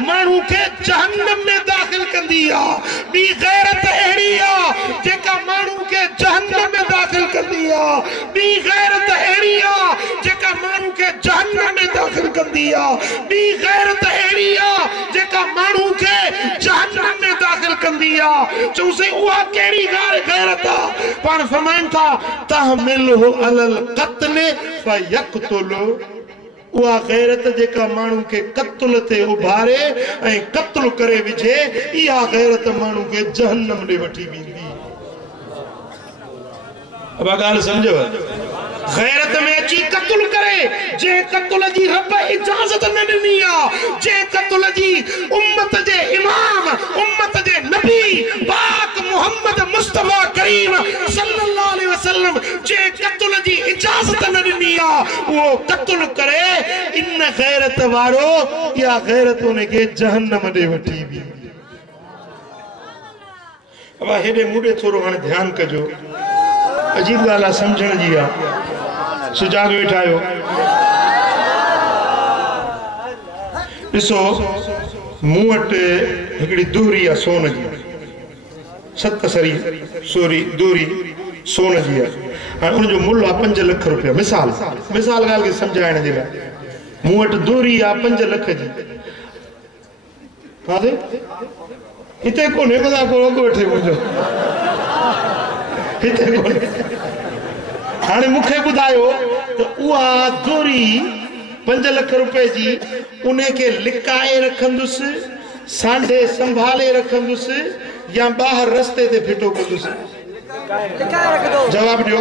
माण्हू खे जहन्नम में दाख़िल कंदी आहे ॿी गैरत अहिड़ी आहे जेका माण्हू खे जहन्नम में दाख़िल कंदी आहे ॿी गैरत अहिड़ी आहे जेका माण्हू खे जहन्नम में दाख़िल कंदी आहे ॿी गैरत अहिड़ी आहे जेका माण्हू खे जहन्नम में दाख़िल कंदी आहे चऊंसीं उहा कहिड़ी गैरत आहे पाण फरमाइनि था तहमिलहु अलल क़त्ल फयक़्तुलु उहा गैरत जेका माण्हू खे क़त्ल ते उभारे ऐं क़त्ल करे विझे इहा गैरत माण्हू खे जहन्नम ॾे वठी वेंदी अब ॻाल्हि सम्झव गैरत में अची क़त्ल करे जे क़त्ल जी रब इजाज़त न ॾिनी आहे जे क़त्ल जी उम्मत जे इमाम उम्मत जे नबी पाक मोहम्मद मुस्तफा करीम सल्लल्लाहु अलैहि वसल्लम जे क़त्ल जी इजाज़त न ॾिनी आहे उहो क़त्ल करे इन गैरत वारो या गैरत उनखे जहन्नम ॾे वठी वेंदी अब हेॾे मूंॾे थोरो हाणे ध्यानु कजो अजीब ॻाल्हि आहे सम्झण जी आहे सुजाग वेठा आहियो ॾिसो मूं वटि हिकिड़ी दूरी आहे सोन जी 7 सरी सोरी दूरी सोन जी आहे हाणे उनजो मुल्ह आहे 5 लख रुपया मिसाल ॻाल्हि खे सम्झाइण जे लाइ मूं वटि दूरी आहे 5 लख जी काथे हिते कोन्हे को अघु वठे मुंहिंजो हिते कोन्हे हाणे मूंखे ॿुधायो त उहा दोरी 5 लख रुपए जी उन खे लिकाए रखंदुसि सांढे संभाले रखंदुसि या ॿाहिरि रस्ते ते फिटो कंदुसि जवाब ॾियो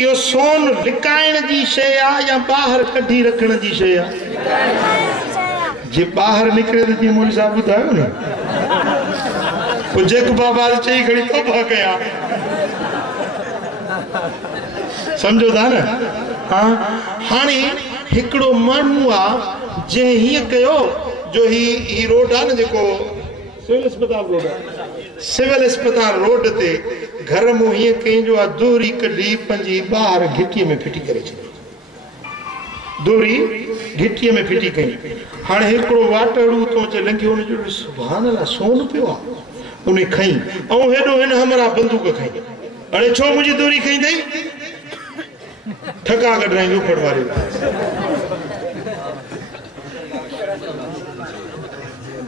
इहो सोन लिकाइण जी शइ आहे या ॿाहिरि कढी रखण जी शइ आहे जे ॿाहिरि निकिरे त जीअं मोदी साहिब ॿुधायो न पोइ जेको बाबा चई खणी तोबा कया सम्झो था न हाँ हाणे हिकिड़ो माण्हू आहे जंहिं हीअं कयो जो ही रोड आहे न जेको सिविल अस्पताल रोड ते घर मूं हीअं कई जो आहे दोरी कढी पंहिंजी ॿाहिरि घिटीअ में फिटी करे छॾी दोरी घिटीअ में फिटी कई हाणे हिकिड़ो वाटड़ू तो अचे लंघियो हुनजो सुभाणे अलाह सोन पियो आहे उन खई ऐं हेॾो हिन हमरा बंदूक खई अरे छो मुंहिंजी दोरी खई अथई ठका कढाई उपड़ वारे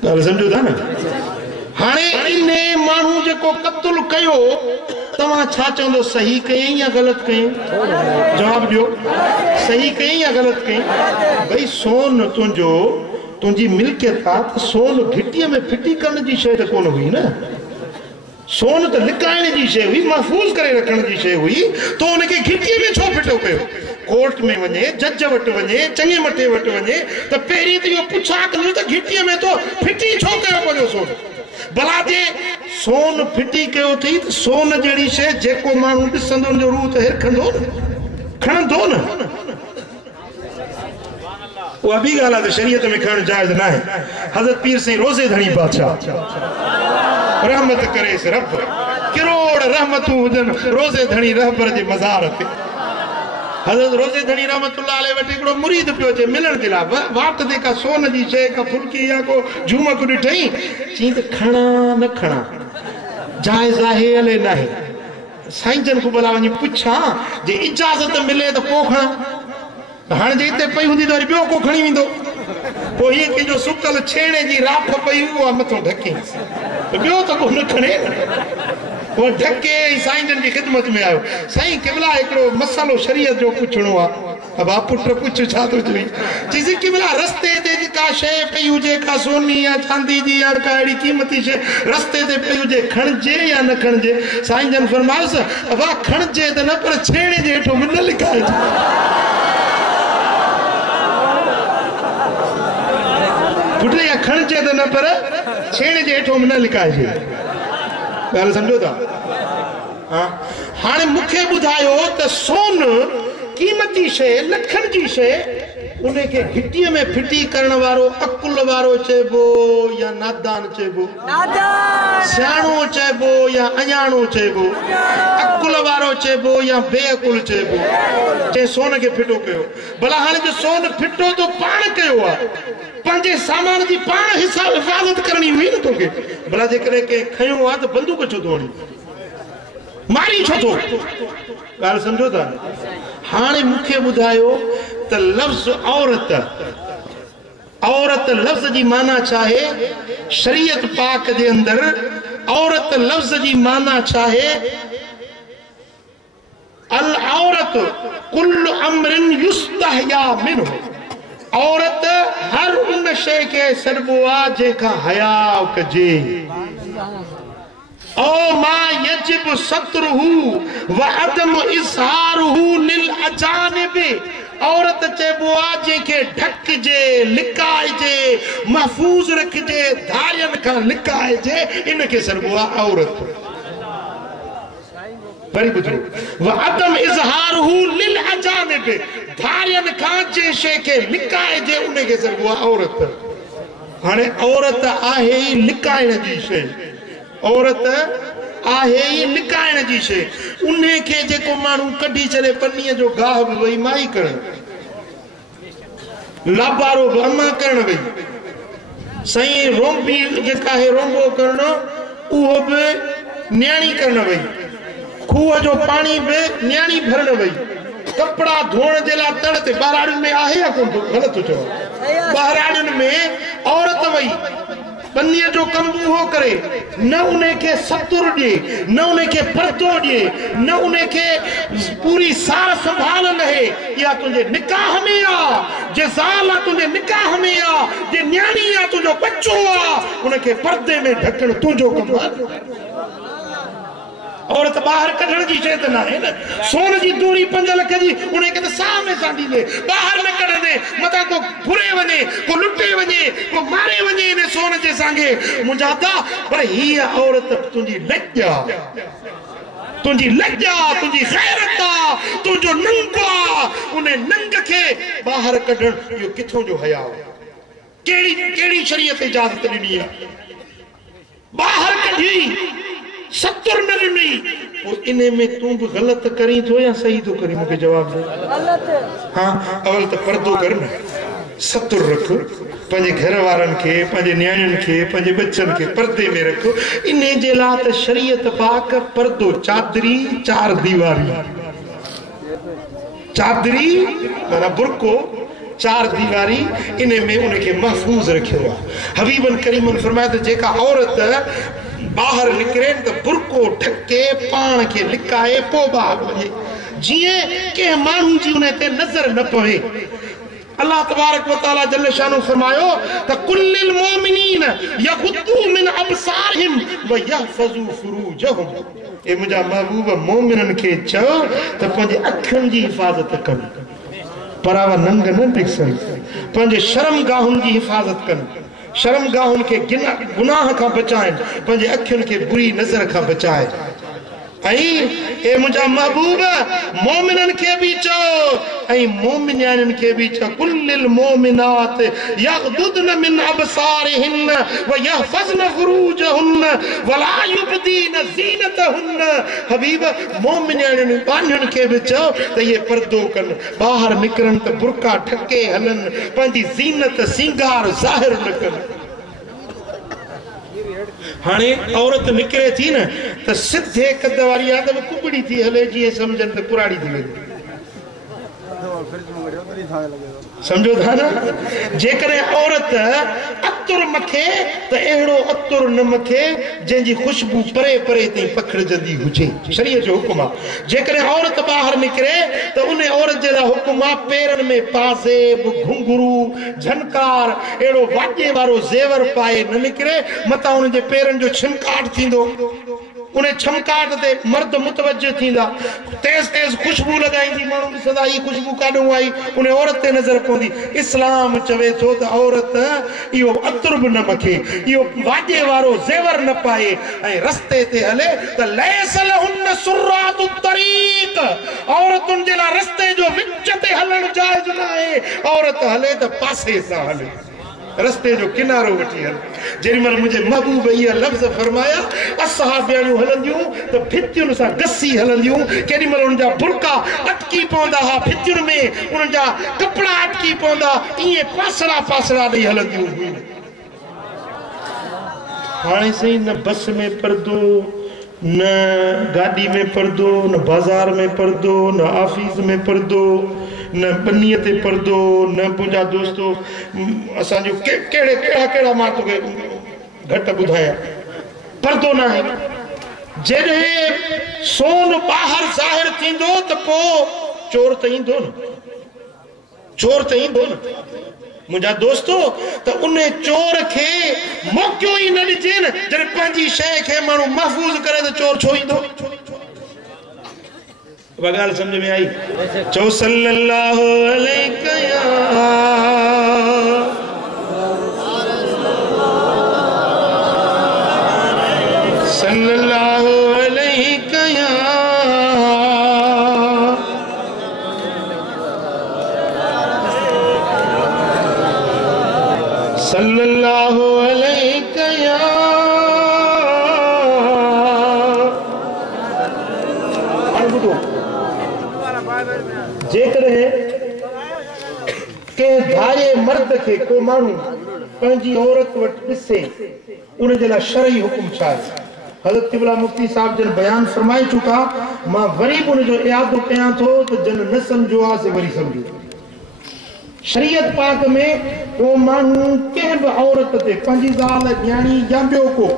ॻाल्हि सम्झो था न हाणे इन माण्हू जेको क़त्ल कयो तव्हां छा चवंदो सही कयईं या ग़लति कयईं जवाब ॾियो सही कयईं या ग़लति कयईं भई सोन तुंहिंजी मिल्कियत आहे त सोन घिटीअ में फिटी करण जी शइ त कोन हुई न सोन त लिकाइण जी शइ हुई महफ़ूज़ करे रखण जी शइ हुई तो उनखे घिटीअ में छो फिटो कयो कोर्ट में वञे जज वटि वञे चङे मथे वटि वञे त पहिरीं त इहो पुछा कंदुसि त घिटीअ में तो फिटी छो कयो पंहिंजो सोन भला जे सोन फिटी कयो अथई त सोन जहिड़ी शइ जेको माण्हू ॾिसंदो हुनजो रूह त हिरखंदो न खणंदो न उहा बि ॻाल्हि आहे त शरीयत में खणणु जाइज़ न आहे हज़रत पीर साईं रोज़े धणी बादशाह रहमत करेसि रब किरोड़ रहमतूं हुजनि रोज़े धणी रहबर जे मज़ार ते हज़रत रोज़े धणी रहमतुल्लाह अलैह वटि हिकिड़ो मुरीद पियो अचे मिलण जे लाइ वाट ते का सोन जी शइ का फुल्की या को झूमक ॾिठई चई त खणा न खणा जाइज़ आहे अले न आहे साईं जन को भला वञी पुछां जे इजाज़त मिले त पोइ खणा हाणे जे हिते पई हूंदी त वरी ॿियो को खणी वेंदो पोइ हीअं कंहिंजो सुकल छेणे जी राख पई उहा मथां ढके ॿियो त को न खणे पोइ ढके साईं जन जी ख़िदमत में आयो साईं केमला हिकिड़ो मसालो शरीयत जो पुछणो आहे अब पुट पुछ छा थो चई चईसि केमला रस्ते ते का शइ पई हुजे का सोनी या चांदी जी या का अहिड़ी क़ीमती शइ रस्ते ते पई हुजे खणजे या न खणजे साईं जन फरमायोसि अब खणजे त न पर छेणे जे हेठो न लिखाइजे पुटिया खणजे त न पर छेणे जे हेठो न लिकाइजे ॻाल्हि सम्झो था हाणे मूंखे ॿुधायो त सोन क़ीमती शइ लखनि जी शइ उनखे घिटीअ में फिटी करण वारो अकुल वारो चइबो या नादान चइबो सियाणो चइबो या अञाणो चइबो अकुल वारो चइबो या बेअकुल चइबो जे सोन खे फिटो कयो भला हाणे जो सोन फिटो तो पाण कयो आहे पंहिंजे सामान जी पाण हिफ़ाज़त करणी हुई न तोखे भला जेकॾहिं कंहिं खयो आहे त बंदूक छो थो हणी मारी छो थो ॻाल्हि सम्झो था हाणे मूंखे ॿुधायो त लफ़्ज़ औरत लफ़्ज़ जी माना छा आहे शरीयत पाक जे अंदरि औरत लफ़्ज़ जी माना छा आहे अल औरत कुल अमरिन युस्तहया मिनहु औरत हर उन शइ खे सॾिबो आहे जंहिंखां हया कजे ओ मां यजिब सतरुहु व अदम इज़हारुहु लिल अजानिब औरत चइबो आहे जंहिंखे ढकजे लिकाइजे महफ़ूज़ रखिजे धारियनि खां लिकाइजे इनखे सॾिबो आहे औरत वरी ॿुधो व अदम इज़हारुहु लिल अजानिब धारियनि खां जंहिं शइ खे लिकाइजे उनखे सॾिबो आहे औरत हाणे औरत आहे ई लिकाइण जी शइ औरत आहे ई लिकाइण जी शइ उनखे जेको माण्हू कढी छॾे पन्नीअ जो गाह बि वई माई करण लाबारो बि अमा करण वई साईं रोंबी जेका आहे रोंबो करणो उहो बि न्याणी करण वई खूह जो पाणी बि न्याणी भरण वई कपड़ा धोअण जे लाइ तड़ ते ॿाराड़ियुनि में आहे या कोन ग़लति थो चवां ॿाराड़ियुनि में औरत वई बन्नीअ जो कमु उहो करे न उन खे सतुर ॾिए न उन खे परदो ॾिए न उन खे पूरी सार संभाल लहे इहा तुंहिंजे निकाह में आहे जे ज़ाल आहे तुंहिंजे निकाह में आहे जे न्याणी आहे तुंहिंजो बच्चो आहे उन खे पर्दे में ढकणु तुंहिंजो कमु आहे औरत बाहर कढण जी शइ त न आहे न सोन जी दूरी 5 लख जी उन खे त साह में सां ॾींदे बाहर न कढंदे मथां को घुरे वञे को लुटे वञे को मारे वञे इन सोन जे सांगे मुंहिंजा त पर हीअ औरत तुंहिंजी लज्जा तुंहिंजी ग़ैरत आहे तुंहिंजो नंग आहे उन नंग खे ॿाहिरि कढण इहो किथों जो हया कहिड़ी शरीयत इजाज़त ॾिनी आहे ॿाहिरि कढी सतुर न ॾिनी इन में तूं बि ग़लति करीं थो या सही थो करीं मूंखे जवाब ॾे हाँ अवल त पर्दो कर न सतुर रख पंहिंजे घर वारनि खे पंहिंजे न्याणियुनि खे पंहिंजे बच्चनि खे पर्दे में रख इन जे लाइ त शरीयत पाक पर्दो चादरी 4 दीवारी चादरी माना बुरको 4 दीवारी इन में उनखे महफूज़ रखियो आहे हबीबन करीमन फरमाया त जेका औरत बाहर निकरे त बुरको ढके पाण खे लिकाए पोइ ॿाहिरि वञे जीअं कंहिं माण्हू जी उन ते नज़र न पवे अल्लाह तबारक व तआला जल्ल शानु फरमायो त कुल्लिल मोमिनीन यगुद्दू मिन अबसारहिम व यहफज़ू फुरूजहुम ए मुंहिंजा महबूब मोमिननि खे चयो त पंहिंजे अखियुनि जी हिफ़ाज़त कनि परावा नंग न ॾिसनि पंहिंजे शर्मगाहुनि जी हिफ़ाज़त कनि शर्मगाहुनि खे गुनाह खां बचाइनि पंहिंजे अखियुनि खे बुरी नज़र खां बचाए ऐं ए मुंहिंजा महबूब मोमिननि खे बि चओ ऐं मोमिनियानि खे बि चओ कुल्लिल मोमिनात यग़दुदन मिन अबसारिहिन व यहफज़न फुरूजहुन वला युबदीन ज़ीनतहुन हबीब मोमिनियानि बानियुनि खे बि चओ त इहे पर्दो कनि ॿाहिरि निकिरनि त बुरका ठके हलनि पंहिंजी ज़ीनत सिंगार ज़ाहिर न कनि हाणे औरत निकिरे थी न त सिधे कद वारी आहे त कुबड़ी थी हले जीअं सम्झनि त कुराड़ी थी वञे समझो था न जेकॾहिं औरत अतुर मखे त अहिड़ो अतुर न मखे जंहिंजी खुशबू परे परे ताईं पखिड़जंदी हुजे शरीयत जो हुकुम आहे जेकॾहिं औरत ॿाहिरि निकिरे त उन औरत जे लाइ हुकुम आहे पेरनि में पाज़ेब घुंघरू झनकार अहिड़ो वाॼे वारो ज़ेवर पाए न निकिरे मथां उन जे पेरनि जो छिमकाट थींदो उन छमकाट ते मर्द मुतवज्जो थींदा तेज तेज खुशबू लगाईंदी माण्हू ॾिसंदा ही खुशबू काॾों आई उन औरत ते नज़र पवंदी इस्लाम चवे थो त औरत इहो अतुर बि न मखे इहो वाॼे वारो ज़ेवर न पाए ऐं रस्ते ते हले त लैस लहुन सुर्रातु तरीक़ औरतुनि जे लाइ रस्ते जो विच ते हलण जाइज़ न आहे औरत हले त पासे सां हले रस्ते जो किनारो वठी हल जेॾीमहिल मुंहिंजे महबूब इहा लफ़्ज़ फरमाया असहाबियूं हलंदियूं त भितियुनि सां गसी हलंदियूं केॾीमहिल उनजा बुरका अटकी पवंदा हुआ भितियुनि में उनजा कपिड़ा अटकी पवंदा ईअं पासड़ा पासड़ा ॾेई हलंदियूं हुयूं हाणे सही न बस में पर्दो न गाॾी में पर्दो न बाज़ार में पर्दो न ऑफिस में पर्दो न बन्नीअ ते पर्दो न मुंहिंजा दोस्तो असांजो कहिड़ा मां तोखे घटि ॿुधायां पर्दो न आहे जॾहिं सोन ॿाहिरि ज़ाहिर थींदो त पोइ चोर त ईंदो न मुंहिंजा दोस्तो त उन चोर खे मौक़ो ई न ॾिजे न जॾहिं पंहिंजी शइ खे माण्हू महफ़ूज़ करे त चोर छो ईंदो ॻाल्हि सम्झ में आई चओ सल्लल्लाहु अलैहि या सल्लल्लाहु अलैहि या सल्लल्लाहु अलैहि या जेकॾहिं कंहिं धाये मर्द खे को माण्हू पंहिंजी औरत वटि ॾिसे उन जे लाइ शरई हुकुम छा आहे हज़रत क़िबला मुफ्ती साहब जन बयान फरमाए चुका मां वरी बि उनजो इयादो कयां थो त जन न सम्झो आहे से वरी सम्झो शरीयत पाक में वो मानू कंहिं बि औरत ते पंहिंजी ज़ाल न्याणी या ॿियो को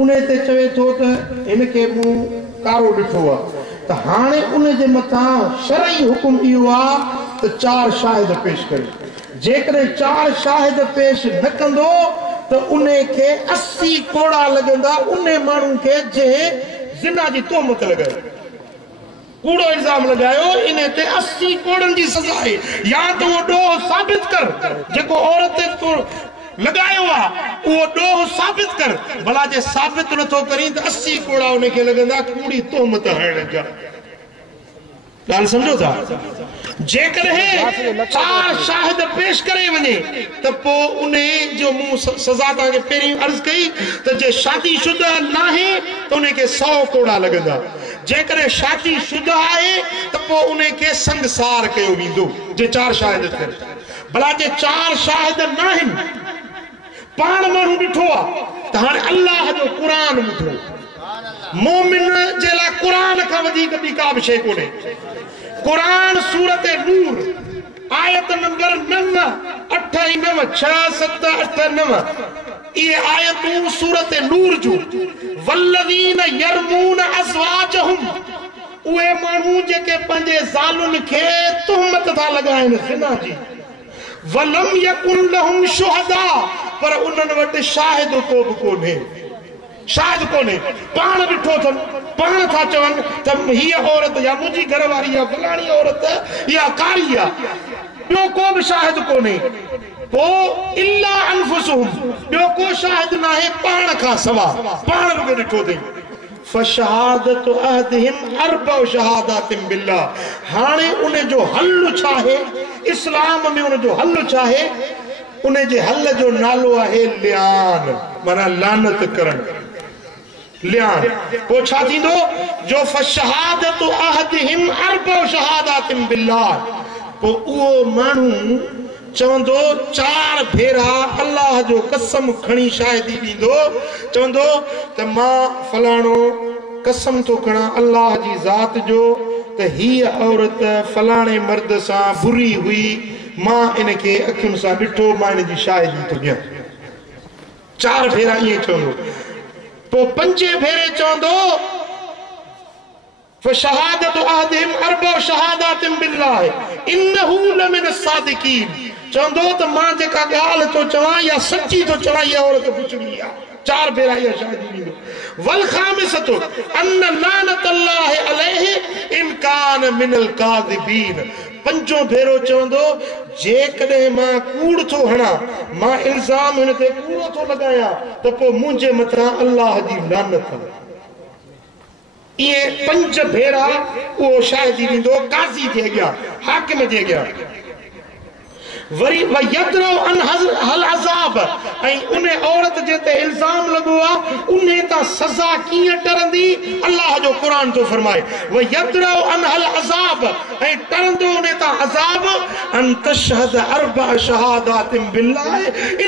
उन ते चवे थो त हिनखे मूं कारो ॾिठो आहे त हाणे उन जे मथां शरई हुकुम इहो आहे त 4 शाहिद पेश करे जेकॾहिं 4 शाहिद पेश न कंदो त उन खे 80 कोड़ा लॻंदा उन माण्हू खे जंहिं ज़िना जी तोहमत लॻाई कूड़ो इल्जाम लगायो इन ते 80 कोड़न जी सजा है या तो वो डोह साबित कर जेको औरत तो लगायो आ वो डोह साबित कर भला जे साबित न तो करी तो 80 कोड़ा उन्हें के लगंदा कूड़ी तोहमत हण जा गाल समझो था जेकर है 4 शाहिद पेश करे वने तो पो उन्हें जो मुंह सजा ता के पेरी अर्ज कई तो जे शादीशुदा ना है तो उन्हें के 100 कोड़ा लगंदा जेकर शादीशुदा है तो पो उन्हें के संसार कयो विंदो जे 4 शाहिद करे भला जे 4 शाहिद ना है पाण मानू ॾिठो आ त हाणे अल्लाह जो कुरान ॿुधो मोमिन जे लाइ कुरान खां वधीक ॿी का बि शइ कोन्हे कुरान सूरत नूर आयत नंबर 9 8 9 6 7 8 9 ये आयतूं सूरत नूर जो वल्लज़ीन यरमून अज़वाजहुम उहे माण्हू जेके पंहिंजे ज़ालुनि खे तुहमत था लॻाइनि ज़िना जी वलम यकुन लहुम शुहदा पर उन्हनि वटि शाहिद को बि कोन्हे शायद कोने पाण ॾिठो अथनि पाण था चवनि त हीअ औरत या मुंहिंजी घरवारी या फलाणी औरत या कारी आहे ॿियो को बि शाहिद कोन्हे पोइ इल्ला अनफुसुहुम ॿियो को शाहिद न आहे पाण खां सवा पाण बि ॾिठो अथई फशहादत अहदिहिम अर्बअ शहादातिन बिल्लाह हाणे उन जो हल छा आहे इस्लाम में उन जो हल छा आहे उन जे हल जो नालो आहे लियान माना लानत करणु लियान वो छा थींदो जो फशहादत अहदिहिम अर्बअ शहादातिन बिल्लाह पो उहो माण्हू चवंदो 4 भेरा अल्लाह जो कसम खणी शाहिदी ॾींदो चवंदो त मां फलाणो कसम थो खणा अल्लाह जी ज़ात जो त हीअ औरत फलाणे मर्द सां बुरी हुई मां इनखे अखियुनि सां ॾिठो मां इन जी शाहिदी थो ॾियां 4 भेरा ईअं चवंदो पोइ 5 भेरे चवंदो फशहादत अहदिहिम अर्बअ शहादातिन बिल्लाह इन्नहु लमिन अस्सादिकीन चवंदो त मां जेका ॻाल्हि थो चवां या सच्ची थो चवां इहा औरत पुछड़ी आहे 4 भेरा इहा शाहिदी ॾींदो वल खामिसतु अन लानत अल्लाह अलैहि इन कान मिनल काज़िबीन 5 भेरो चवंदो जेकॾहिं मां कूड़ थो हणा मां इल्ज़ाम हिन ते कूड़ो थो लॻायां त पोइ मुंहिंजे मथां अल्लाह जी लानत इहे 5 भेरा उहो शाहिदी ॾींदो काज़ी जे अॻियां हाकिम जे अॻियां वरी वयदरो अन हल अज़ाब ऐं उन औरत जे ते इल्ज़ाम लॻो आहे उन तां सज़ा कीअं टरंदी अल्लाह जो क़ुरान थो फरमाए वयदरो अन हल अज़ाब ऐं टरंदो उन तां अज़ाब अन तशहद अर्बअ शहादातिन बिल्लाह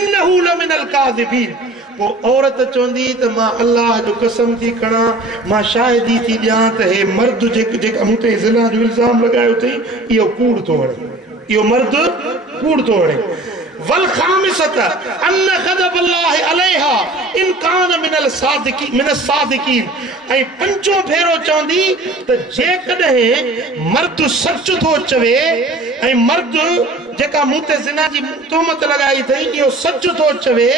इन्नहु लमिनल काज़िबीन वो औरत चवंदी त मां अल्लाह जो कसम थी खणा मां शाहिदी थी ॾियां त हे मर्द जेका मूं ते ज़िना जो इल्ज़ाम लॻायो अथई इहो कूड़ थो हणे इहो मर्द कूड़ थो हणे वल खामिसत अन गज़ब अल्लाह अलैहा इन कान मिनल सादिकीन ऐं 5 भेरो चवंदी त जेकॾहिं मर्द सच थो चवे ऐं मर्द जेका मूं ते ज़िना जी तोहमत लॻाई अथई इहो सच थो चवे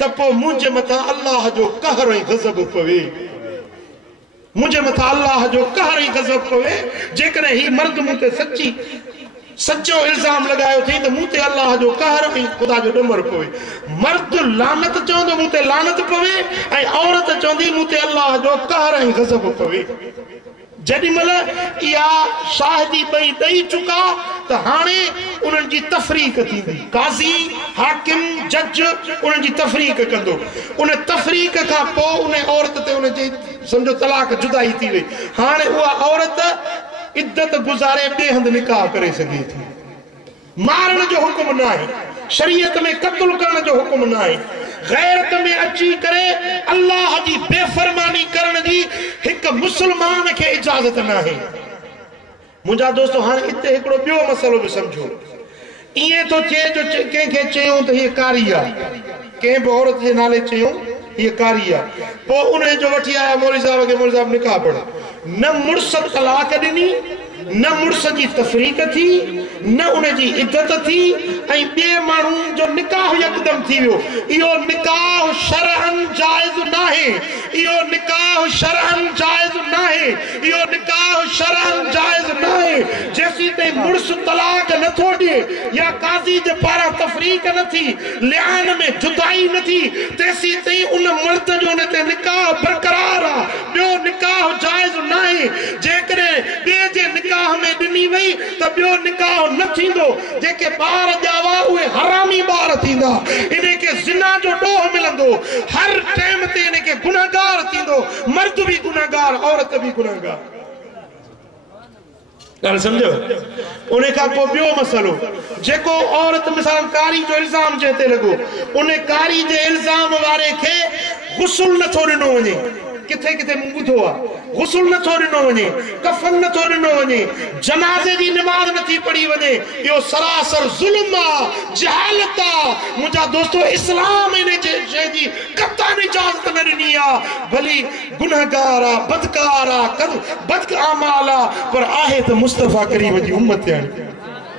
त पोइ मुंहिंजे मथां अल्लाह जो कहर ऐं गज़ब पवे मुंहिंजे मथां अल्लाह जो कहर ऐं गज़ब पवे जेकॾहिं ही मर्द मूं ते सच्चो इल्ज़ाम लगायो थी तो मुंह ते अल्लाह जो कहर ऐं खुदा जो डमर पवे मर्द लानत चवंदो मुंह ते लानत पवे ऐं औरत चवंदी मुंह ते अल्लाह जो कहर ऐं गज़ब पवे जॾहिं महिल इहा शाहिदी ॿई ॾेई चुका त हाणे उन्हनि जी तफ़रीक़ थींदी काज़ी हाकिम जज उन्हनि जी तफ़रीक़ कंदो उन तफ़रीक़ खां पोइ उन औरत ते उन जी सम्झो तलाक जुदाई थी वई हाणे उहा औरत इद्दत गुज़ारे ॿिए हंधि निकाह करे सघे थी मारण जो हुकुम न आहे शरीयत में क़त्ल करण जो हुकुम न आहे गैरत में अची करे अल्लाह जी बेफरमानी करण जी हिकु मुस्लमान खे इजाज़त न आहे मुंहिंजा दोस्तो हाणे इते हिकिड़ो ॿियो मसलो बि सम्झो इएं तो चे जो कंहिंखे चयूं त हीअ कारी आहे, कंहिं बि औरत जे नाले चयूं हीअ कारी आहे, पोइ उन जो वठी आया मौलवी साहब खे, मौलवी साहब निकाह पढ़ो, न मुड़ुस तलाक ॾिनी, न मुड़ुस जी तफरीक थी, न उन जी इज्जत थी, ऐं ॿिए माण्हुनि जो निकाह यकदम थी वियो। इहो निकाह शरअन जाइज़ नाहे, इहो निकाह शरअन जाइज़ नाहे, इहो निकाह शरअन जाइज़ नाहे। जेसीं ताईं मुड़ुस तलाक नथो ॾिए या काज़ी जे पारां तफरीक न थी, लिआन में जुदाई न थी, तेसीं ताईं उन मर्द जो उन ते निकाह बरक़रार आहे, ॿियो निकाह जाइज़ नाहे। जेकॾहिं ॿिए जे निकाह में ॾिनी वई त ॿियो निकाह न थींदो। जेके ॿार ॼावा उहे हरामी ॿार थींदा, इनखे ज़िना जो ॾोह मिलंदो, हर टाइम ते इनखे गुनहगार थींदो, मर्द बि गुनहगार, औरत बि गुनहगार। ॻाल्हि सम्झो? उन खां पोइ ॿियो मसइलो, जेको औरत मिसाल कारी जो इल्ज़ाम जे ते लॻो, उन कारी जे इल्ज़ाम वारे खे गुस्ल नथो ॾिनो वञे, किथे किथे मूं ॿुधो आहे, गुस्ल नथो ॾिनो वञे, कफन नथो ॾिनो वञे, जनाज़े जी निमाज़ नथी पढ़ी वञे, इहो सरासर ज़ुल्म आहे, जहालत आहे। मुंहिंजा दोस्तो, इस्लाम इन जे शइ जी कतई इजाज़त न ॾिनी आहे। भली गुनहगार आहे, बदकार आहे, बद आमाल आहे, पर आहे त मुस्तफ़ा करीम जी उम्मत आहे,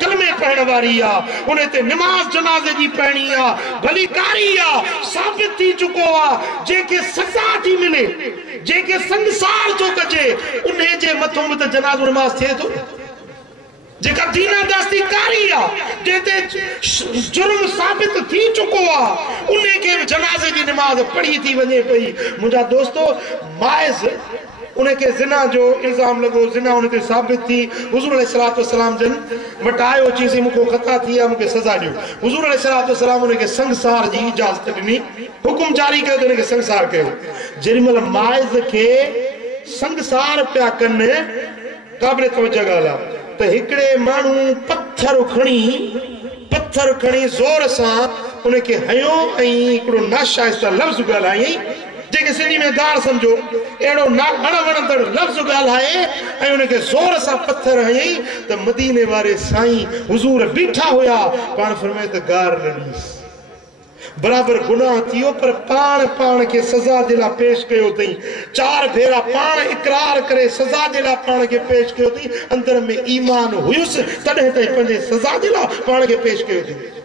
कलमे पढ़ण वारी आहे, उन ते निमाज़ जनाज़े जी पढ़णी आहे, भली कारी आहे, साबित थी चुको आहे। जंहिंखे सज़ा थी मिले, जंहिंखे संसार थो कजे, उन जे मथां बि त जनाज़ो निमाज़ थिए थो। जेका दीना दास्ती कारी आहे, जंहिंते जुर्म साबित थी चुको आहे, उन खे बि जनाज़े जी निमाज़ पढ़ी थी वञे पई। मुंहिंजा दोस्तो, माइज़ उनके ज़िना जो इल्ज़ाम लॻो, ज़िना उन ते साबित थी, हुज़ूर अलैहिस्सलाम जन वटि आयो, चईंसि मूंखे ख़ता थी आहे, मूंखे सज़ा ॾियो। हुज़ूर अलैहिस्सलाम उनखे संसार जी इजाज़त ॾिनी, हुकुम जारी कयो त उनखे संसार कयो। जेॾीमहिल माइज़ खे संसार पिया कनि, क़ाबिल तवजह ॻाल्हि आहे त हिकिड़े माण्हू पत्थर खणी ज़ोर सां उनखे हयो ऐं हिकिड़ो नाशाइस्ता लफ़्ज़ ॻाल्हायईं, जेके सिंधी में गार समझो, अहिड़ो अणवणंदड़ लफ़्ज़ ॻाल्हाए ऐं उनखे ज़ोर सां पत्थर हयईं त मदीने वारे साईं हुज़ूर बीठा हुया, पाण फरमाए त गार न ॾींसि। बराबर गुनाह थियो, पर पाण खे सज़ा जे लाइ पेश कयो अथई। 4 भेरा पाण इकरार करे सज़ा जे लाइ पाण खे पेश कयो अथई। अंदर में ईमान हुयुसि, तॾहिं ताईं पंहिंजे सज़ा जे लाइ पाण खे पेश कयो अथई।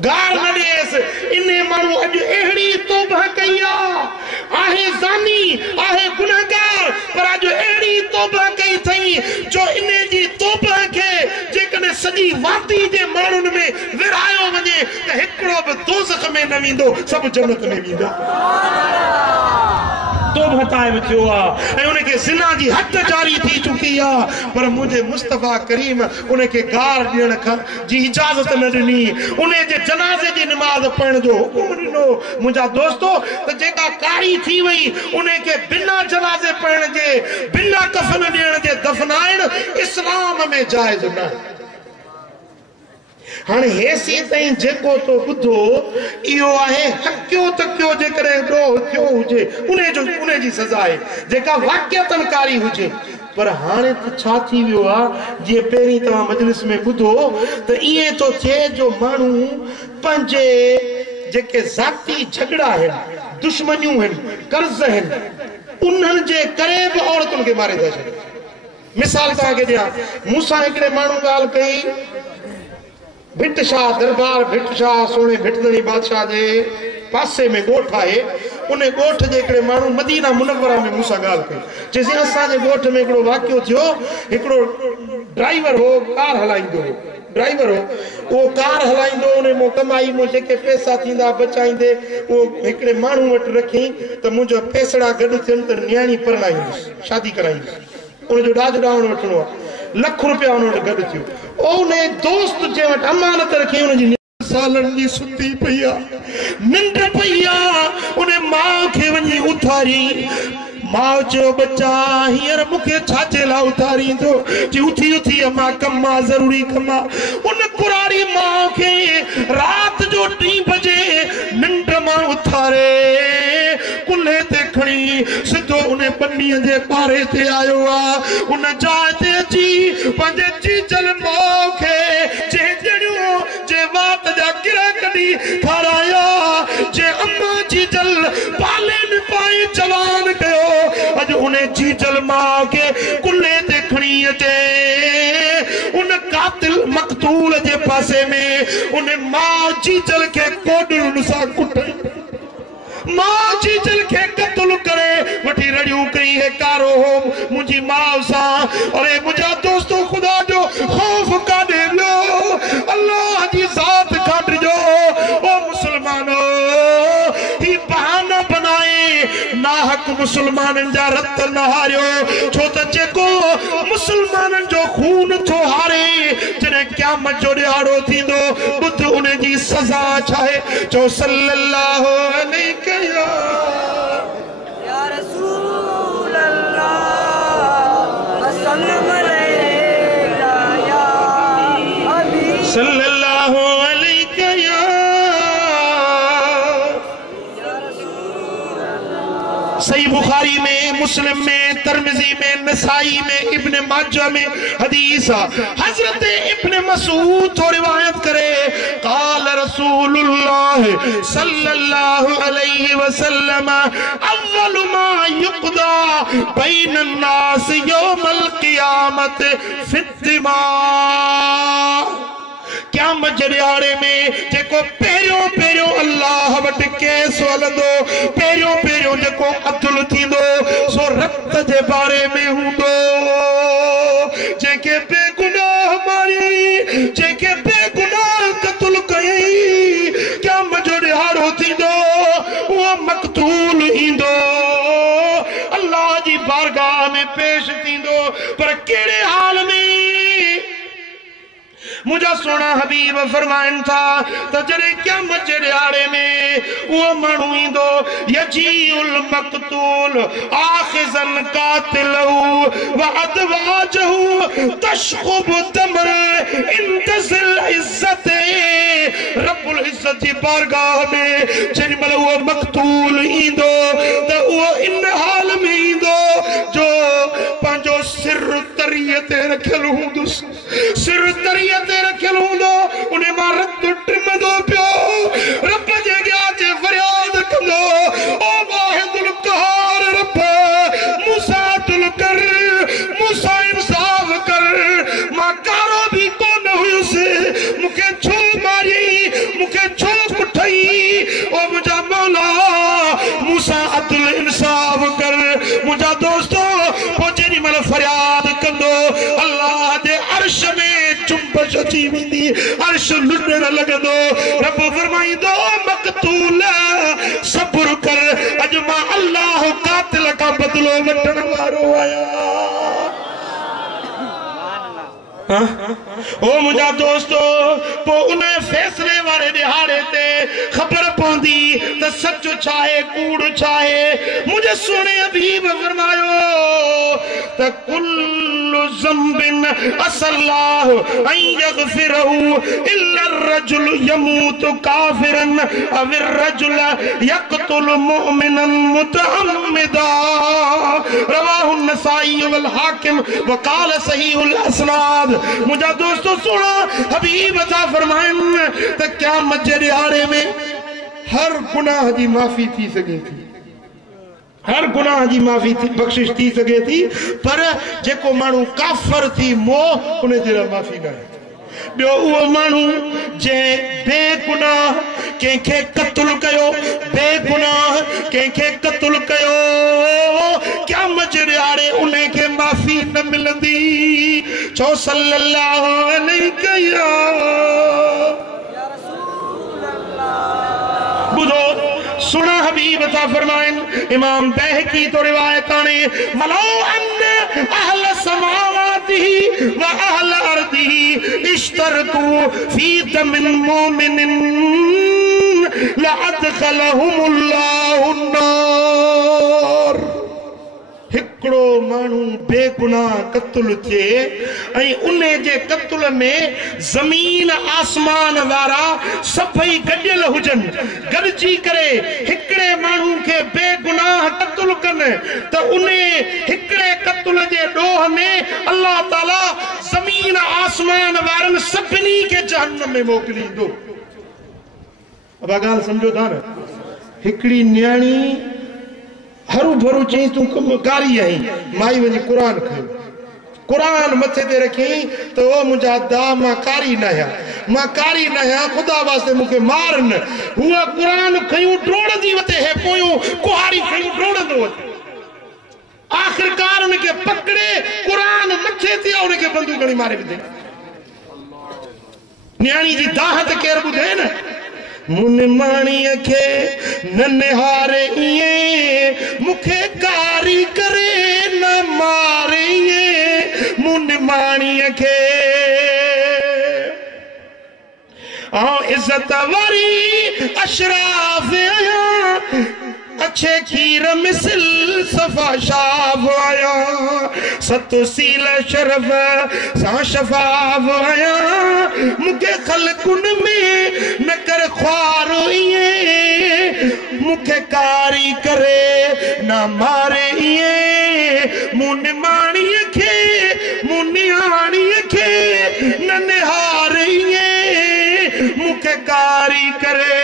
गार न ॾिएसि। इन माण्हू अॼु अहिड़ी तौबह कई आहे ज़ानी, आहे गुनहगार, पर अॼु अहिड़ी तौबह कई अथई जो इन जी तौबह खे जेकॾहिं सॼी वादी जे माण्हुनि में विरहायो वञे त हिकिड़ो बि दोज़ख में न वेंदो, सभु जन्नत में वेंदा। तौबह ताइब थियो आहे ऐं उनखे ज़िना जी हद जारी थी चुकी आहे, पर मुंहिंजे मुस्तफ़ा करीम उनखे गार ॾियण जी इजाज़त न ॾिनी, उन जे जनाज़े जी निमाज़ पढ़ण जो हुकुम ॾिनो। मुंहिंजा दोस्तो, त जेका कारी थी वई, उनखे बिना जनाज़े पढ़ण जे, बिना कफन ॾियण जे दफ़नाइण इस्लाम में जाइज़ न आहे। हाणे हेसी ताईं जेको तो ॿुधो, इहो आहे हकियो तकियो जेकॾहिं ॾोह थियो हुजे उन जी सज़ा आहे, जेका वाक़िअतन कारी हुजे। पर हाणे त छा थी वियो आहे, जीअं पहिरीं तव्हां मजलिस में ॿुधो त ईअं थो थिए जो माण्हू पंहिंजे जेके ज़ाती झगड़ा आहिनि, दुश्मनियूं आहिनि, कर्ज़ आहिनि, उन्हनि जे करे बि औरतुनि खे मारे था छॾनि। मिसाल तव्हांखे ॾियां, मूंसां हिकिड़े माण्हू ॻाल्हि कई, भिट शाह दरबार, भिट शाह सोने भिटदड़ी बादशाह जे पासे में ॻोठ आहे। उन ॻोठ जे हिकिड़े माण्हू मदीना मुनव्वरा में मूंसां ॻाल्हि कई, चईं असांजे ॻोठ में हिकिड़ो वाक़ियो थियो। हिकिड़ो ड्राइवर हो, कार हलाईंदो हो, ड्राइवर हो, उहो कार हलाईंदो, उन मां कमाई मां जेके पैसा थींदा बचाईंदे उहो हिकिड़े माण्हू वटि रखी त मुंहिंजा पैसड़ा गॾु थियनि त न्याणी परणाईंदुसि, शादी कराईंदुसि। उनजो ॾाज ॾावण वठिणो आहे, लख रुपया उन वटि गॾु थियो। उन दोस्त जे वटि अमानत रखी, उनजी सालनि जी सुती पई आहे, निंड पई आहे। उन माउ खे वञी उथारी, माउ चयो बच्चा हींअर मूंखे छाजे लाइ उथारींदो, चई उथी उथी अम्मा कमु आहे, ज़रूरी कमु आहे। उन कुरारी माउ खे राति जो 3 बजे निंड मां उथारे, कुल्हे ते खणी सिधो उन बन्नीअ जे पारे ते आयो आहे। उन जाइ ते अची पंहिंजे चीचल माउ खे जंहिं गिरा कदी खाराया जे अम्मा जी जल पाले न पाए जवान कयो अज उन्हें जी जल मां के कुल्ले ते खणी अचे उन कातिल मकतूल जे पासे में उन्हें मां जी जल के कोडुन सा कुटे मां जी जल के कत्ल करे वठी रड़ियूं कई है कारो हो मुझी मां सा अरे मुझा दोस्तों खुदा जो खौफ काढे लो अल्लाह जी जात काढ जो ओ मुसलमानो ही बहाना बनाए नाहक मुसलमानन जा रत न हारियो छो त जेको मुसलमानन जो खून थो हारे जने क़यामत जो ॾियारो थींदो बुध उन जी सज़ा छाहे चो सल्लल्लाहु अलैहि या रसूल अल्लाह सल्लम अलैका या हबीब सल्लल्लाहु अलैका या सही बुखारी में मुस्लिम में तिरमिज़ी में नसाई में इब्न माजा में हदीस हजरत इब्न मसूद तो रिवायत करे काल रसूलुल्लाह सल्लल्लाहु अलैहि वसल्लम अव्वल मा युक़दा बैन अन्नास यौमल क़ियामत फित्तिमा क़यामत जे ॾियारे में जेको पहिरियों पहिरियों अल्लाह वटि केस हलंदो पहिरियों पहिरियों जेको अदल थींदो सो रत जे बारे में हूंदो जेके बेगुनाह मारी जेके बेगुनाह कत्ल कयई क़यामत जो ॾियारो थींदो उहो मक़तूल ईंदो अल्लाह जी बारगाह में पेश थींदो पर कहिड़े हाल में मुझा सोना हबीब फरमाइन था तो जरे क़यामत जे ॾियारे में वो माण्हू ईंदो यजीउल मक़तूल आखिज़न कातिलहु व अदवाजहु तशख़ुब दमर इंतज़िल इज़्ज़त रब्बुल इज़्ज़त जी बारगाह में जेॾी महिल वो मक़तूल ईंदो त उहो इन हाल में ईंदो जो पंहिंजो सिर तरीअ ते रखियल हूंदुसि सिर तरीअ ते रखियल हूंदो उन मां रत टिमंदो पियो रब जे अॻियां जे फरियाद कंदो ओ वाहिदुल क़हार रब मूसा अदल कर मूसा इंसाफ कर मां कारो भी कोन हुयुसि मूंखे छो मारी मूंखे छो कुटई ओ मुंहिंजा मौला मूसा अदल इंसाफ कर मुंहिंजा दोस्तो पोइ जेॾी महिल फरियाद कंदो अल्लाह जे अर्श में चुंबश अची वेंदी अर्श लुटण लॻंदो रब फरमाईंदो मक़तूल सब्र कर अॼु मां अल्लाह कातिल खां बदिलो वठण वारो आहियां ओ मुझा दोस्तो पो उन फैसले वाले दिहाड़े ते खबर पौंदी त सच छाए कूड़ छाए मुझे सोने हबीब फरमायो त कुल्लु ज़म्बिन असल्लाहु अन यग़फिरहु इल्ला अर्रजुल यमूतु काफिरन अव अर्रजुल यक़तुल मुमिनन मुतअम्मिदा रवाहु नसाई वल हाकिम व क़ाल सहीहुल अस्नाद मुझा दोस्तों सुनो हबीब अता फरमाइन त क़यामत जे ॾियारे में हर गुनाह जी माफ़ी थी सके थी हर गुनाह जी माफ़ी थी बख़्शिश थी सके थी पर जेको माण्हू काफ़र थी मोह उन जे लाइ माफ़ी न आहे ॿियो उहो माण्हू जंहिं बेगुनाह कंहिंखे क़त्ल कयो बेगुनाह कंहिंखे क़त्ल कयो क़यामत जे ॾियारे उन खे माफ़ी न मिलंदी छो सल्लल्लाहु अलैहि या रसूल अल्लाह बुधो सुना हबीब ता फरमाइन इमाम बैहकी तो रिवायत आने मलो अन अहल समावाति व अहल अर्दी इश्तरकू फी दमिन मोमिनिन लअदखलहुमुल्लाहु अन्नार हिकड़ो मानू बेगुनाह कत्ल थे ऐं उन जे कत्ल में जमीन आसमान वारा सभई गडियल हुजन गडजी करे हिकड़े मानू के बेगुनाह कत्ल कन त उन हिकड़े कत्ल जे डोह में अल्लाह ताला जमीन आसमान वारन सभनी के जहन्नम में मोकली दो अब गाल समझो था न हिकड़ी न्याणी हरू भरू चई तू कारी आई माई वनी कुरान खयो कुरान मथे ते रखी तो वो मुझा दा मां कारी न आया खुदा वास्ते मुके मार न हुआ कुरान खयो ड्रोड़दी वते है पोयो कुहारी खयो ड्रोड़दो आखिरकार उनके पकड़े कुरान मथे ते उनके बंदूक गणी मारे विधे न्याणी जी दाहत केर बुधे न मुन माणीअ खे न निहारे इए मुखे कारी करे न मारे इए मुन माणीअ खे इज्जत वारी अशराफ आया अच्छे खीर मिसल सफा शाफ आया सत सील शरफ सा शफाफ आया मुके खलकुन में न कर ख्वार इए मुखे कारी करे न मारे इए मुन माणीअ खे मुनियाणीअ खे न निहारे इए मुखे कारी करे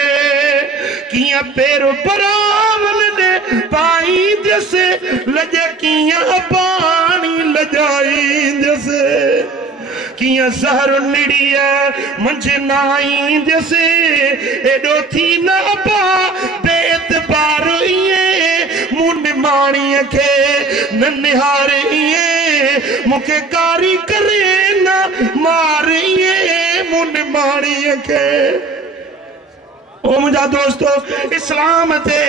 किया पेरो परावन ने पाई जैसे लजे किया पानी लजाई जैसे किया जहर निड़िया मंझे नाई जैसे एडो थी न अपा बेतबार इए मुन माणीअ खे न निहारे इए मुखे कारी करे न मारे इए मुन माणीअ खे ओ मुझा दोस्तों इस्लाम ते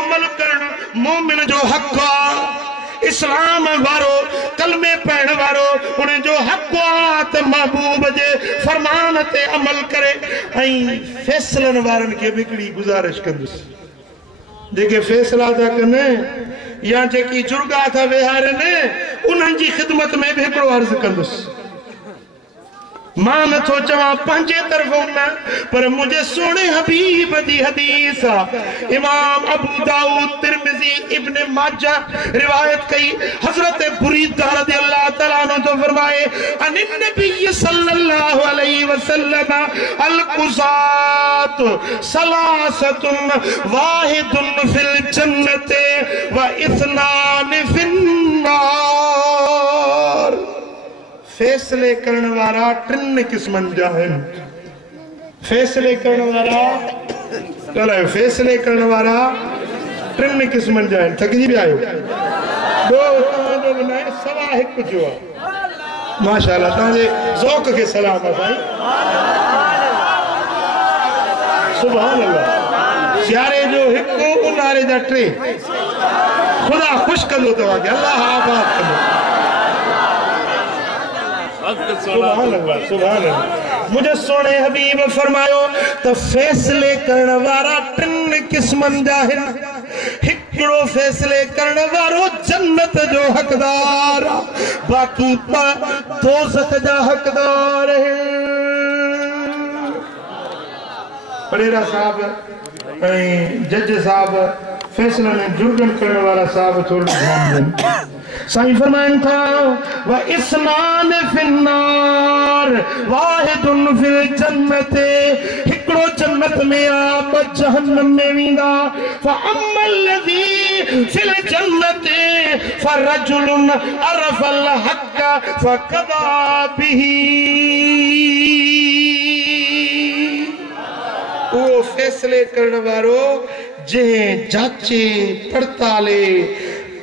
अमल करण मोमिन जो हक आ इस्लाम वारो कलमे पढ़ण वारो उन जो हक आ त महबूब जे फरमान ते अमल करे ऐं फैसलन वारन के बिकड़ी गुजारिश कंदुस जेके फैसला था कने या जेकी जुर्गा था विहारन उन्हनि जी खिदमत में भी हिकिड़ो अर्ज कंदुस मां नथो चवां पंहिंजे तरफ़ों न पर मुझे सोने हबीब दी हदीस इमाम अबू दाऊद तिरमिजी इब्न माजा रिवायत कई हजरत बुरीदा रज़ियल्लाहु तआला अन्हु तो फरमाए अन नबी सल्लल्लाहु अलैहि वसल्लम अल कुसात सलासतुन वाहिदुन फिल जन्नति व इस्नान फिन नार फैसले करने वाला टिन किस्मन जा है फैसले करने वाला चलो फैसले करने वाला टिन किस्मन जा है थक जी भी आयो दो जो बनाए सवा एक जो माशाल्लाह ताजे ज़ौक़ के सलाम है भाई सुभान अल्लाह सियारे जो हिको उनारे जा टे खुदा खुश कंदो तवा के अल्लाह आबाद कंदो सुभान अल्लाह सुभान अल्लाह मुझे सोने हबीब फरमायो तो फैसले करने वाला टिन किस्मन जा है हिकड़ो फैसले करने वालो जन्नत जो हकदार बाकी दोज़ख जा हकदार है परेरा साहब जज साहब फैसला ने जुर्गन करने वाला साहब थोड़ा ध्यान दें साईं फरमाइन था व इस्नान फिन्नार वाहिदुन फिल जन्नते हिकड़ो जन्नत में आ ब जहन्नम में वींदा फअम्मल लज़ी फिल जन्नते फरजुलुन अरफल हक़ फक़दा बिही वो फैसले करने वालो जे जाचे पड़ताले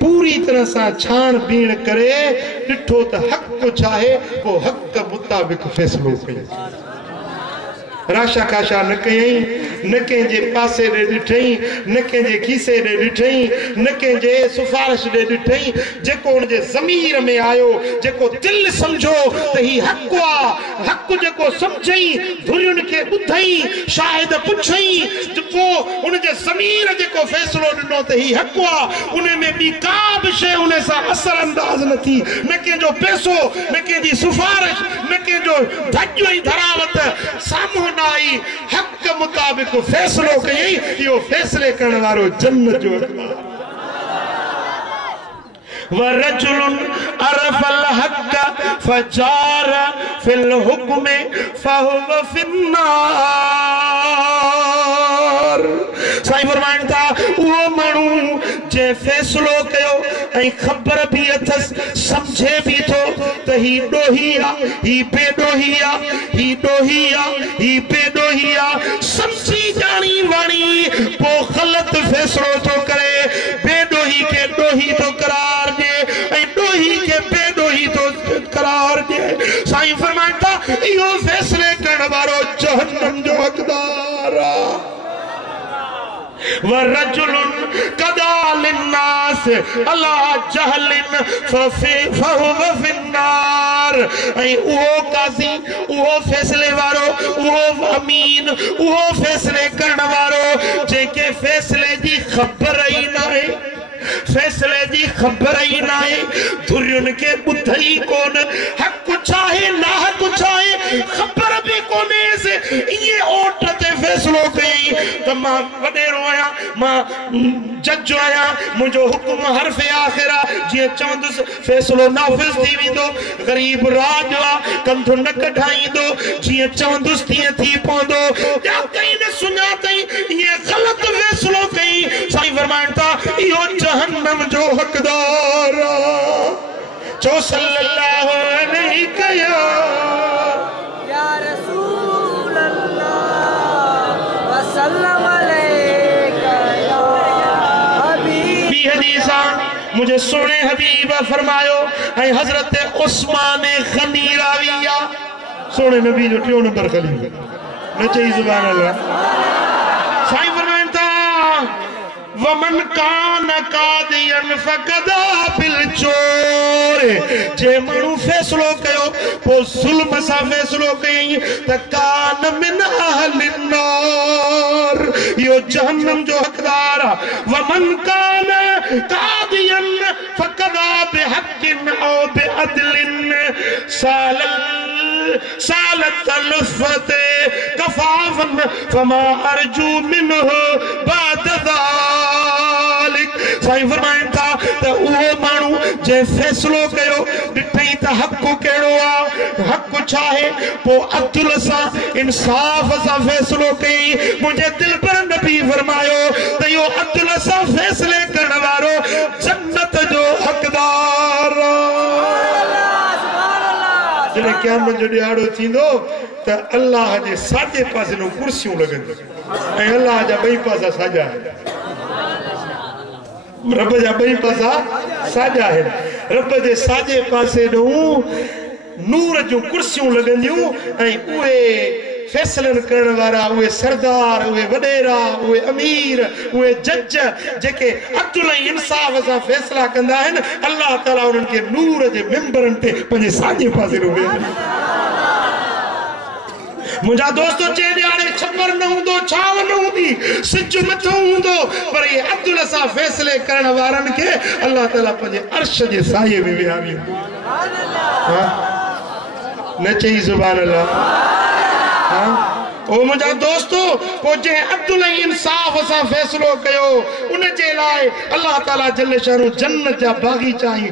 पूरी तरह से छान बीन करे डिठो तो हक को चाहे वो हक के मुताबिक फैसलो कई राशा काशा न कई न कंहिंजे पासे ॾे ॾिठई न कंहिंजे खीसे ॾे ॾिठई न कंहिंजे सिफारिश ॾे ॾिठई जेको उनजे ज़मीर में आयो जेको दिल समझो त ही हक आ हक जेको समझई धुरियुनि खे ॿुधई शायद पुछई जेको उनजे ज़मीर जेको फैसलो ॾिनो त ही हक आ उन में ॿी का बि शइ उन सां असर अंदाज़ न थी न कंहिंजो पैसो न कंहिंजी सिफारिश न कंहिंजो धजो ई धरावत साम्हूं आई हक के मुताबिक फैसलो कई यो फैसले करने वालो जन्नत जो वरजुलुन अरफल हक फजार फिल हुक्म फहुव फिन्नार साईं फरमाइनि था उहो माण्हू जे फ़ैसिलो कयो ऐं ख़बर बि अथसि सम्झे बि थो त ही ॾोही आहे ही बेॾोही आहे ही ॾोही आहे ही बेॾोही आहे सम्झी ॼाणी वाणी पोइ ग़लति फ़ैसिलो थो करे बेॾोही खे ॾोही थो करार ॾिए ऐं ॾोही खे बेॾोही थो करार ॾिए साईं फरमाइनि था इहो फ़ैसिले करण वारो जहन्नम जो हक़दार आहे वरजुलुन कदा लिन्नास अला जहलिन फहुव फिन्नार ऐं उहो काज़ी उहो फ़ैसिले वारो उहो अमीन उहो फ़ैसिले करण वारो जेके फ़ैसिले जी ख़बर ई नाहे फ़ैसिले जी ख़बर ई नाहे धुरियुनि खे ॿुधई कोन हक़ चाहे ना हक़ चाहे ख़बर बि कोन्हेसि इएं ओट ते फ़ैसिलो कई त मां वॾेरो आहियां मां जज आहियां मुंहिंजो हुकुम हर्फ़ आख़िर आहे जीअं चवंदुसि फ़ैसिलो नाफ़िज़ थी वेंदो ग़रीब राज आहे कंधु न कढाईंदो जीअं चवंदुसि तीअं थी पवंदो ॼा कई न सुञातई इएं ग़लति फ़ैसिलो कई साईं फरमाइनि था इहो जहन्नम जो हक़दार चो सल्लल्लाहु अलैहि या रसूल अल्लाह वसल्लम अलैका या हबीब बी हदीसा मुझे सोने हबीब फरमायो ऐं हज़रत उस्मान गनी राविया सोने नबी जो 3 नंबर खलीफ़ा न चई सुभान अल्लाह साईं फरमाइनि था वमन कान कादियन फकदा बिल चोर जे माण्हू फ़ैसिलो कयो पोइ ज़ुल्म सां फ़ैसिलो कयई त कान मिन अहलिन नार इहो जहन्नम जो हक़दार आहे वमन कान कादियन फकदा बिहक़िन औ बिअदलिन सालत लफ़त कफ़ावन फमा अर्जू मिनहु बाद साईं फरमाइनि था त उहो माण्हू जे फ़ैसिलो कयो ॾिठई त हक़ कहिड़ो आहे हक़ छा आहे पोइ अदल सां इंसाफ़ सां फ़ैसिलो कई मुंहिंजे दिलि पर नबी फरमायो त इहो अदल सां फ़ैसिले करण वारो जन्नत जो हक़दार जॾहिं क़यामत जो ॾियारो थींदो त अल्लाह जे साॼे पासे ॾों कुर्सियूं लॻंदियूं ऐं अल्लाह जा ॿई पासा साॼा आहिनि रब जा ॿई पासा साॼा आहिनि रब जे साॼे पासे ॾों नूर जूं कुर्सियूं लॻंदियूं ऐं उहे फ़ैसिलनि करण वारा उहे सरदार उहे वॾेरा उहे अमीर उहे जज जेके अदल ऐं इंसाफ़ सां फ़ैसिला कंदा आहिनि अल्लाह ताला उन्हनि खे नूर जे मिंबरनि ते पंहिंजे साॼे पासे ॾों वेहारींदो मुंहिंजा दोस्त जे ॾियारे छपर न हूंदो छांव न हूंदी सिज मथो हूंदो पर इहे अदल सां फ़ैसिले करण वारनि खे अल्लाह ताला पंहिंजे अर्श जे साये में विहारींदो न चई सुभान अल्लाह ओ मुंहिंजा दोस्तो पोइ जंहिं अदल ऐं इंसाफ़ सां फ़ैसिलो कयो उन जे लाइ अल्लाह ताला जल शानू जन्नत जा बाग़ीचा ऐं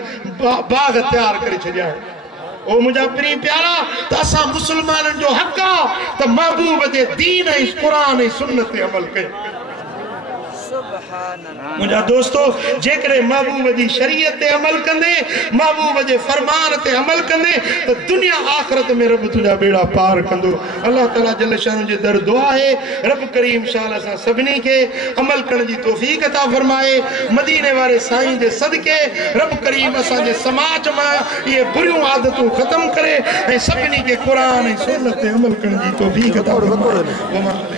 बाग़ तयारु करे छॾिया आहिनि ओ मुंहिंजा प्रिय प्यारा त असां मुस्लमाननि जो हक़ आहे त महबूब जे दीन ऐं क़ुरान ऐं सुन्नत ते अमल कयूं मुंहिंजा दोस्तो जेकॾहिं महबूब जी शरीयत ते अमल कंदे महबूब जे फरमान ते अमल कंदे त दुनिया आख़िरत में रब तुंहिंजा बेड़ा पार कंदो अल्लाह ताला जल शान जे दर दुआ आहे रब करीम शाल असां सभिनी खे अमल करण जी तौफ़ीक़ अता फरमाए मदीने वारे साईं जे सदके रब करीम असांजे समाज मां इहे बुरियूं आदतूं ख़तमु करे ऐं सभिनी खे क़ुरान ऐं सुन्नत ते अमल करण जी तौफ़ीक़ अता फरमाए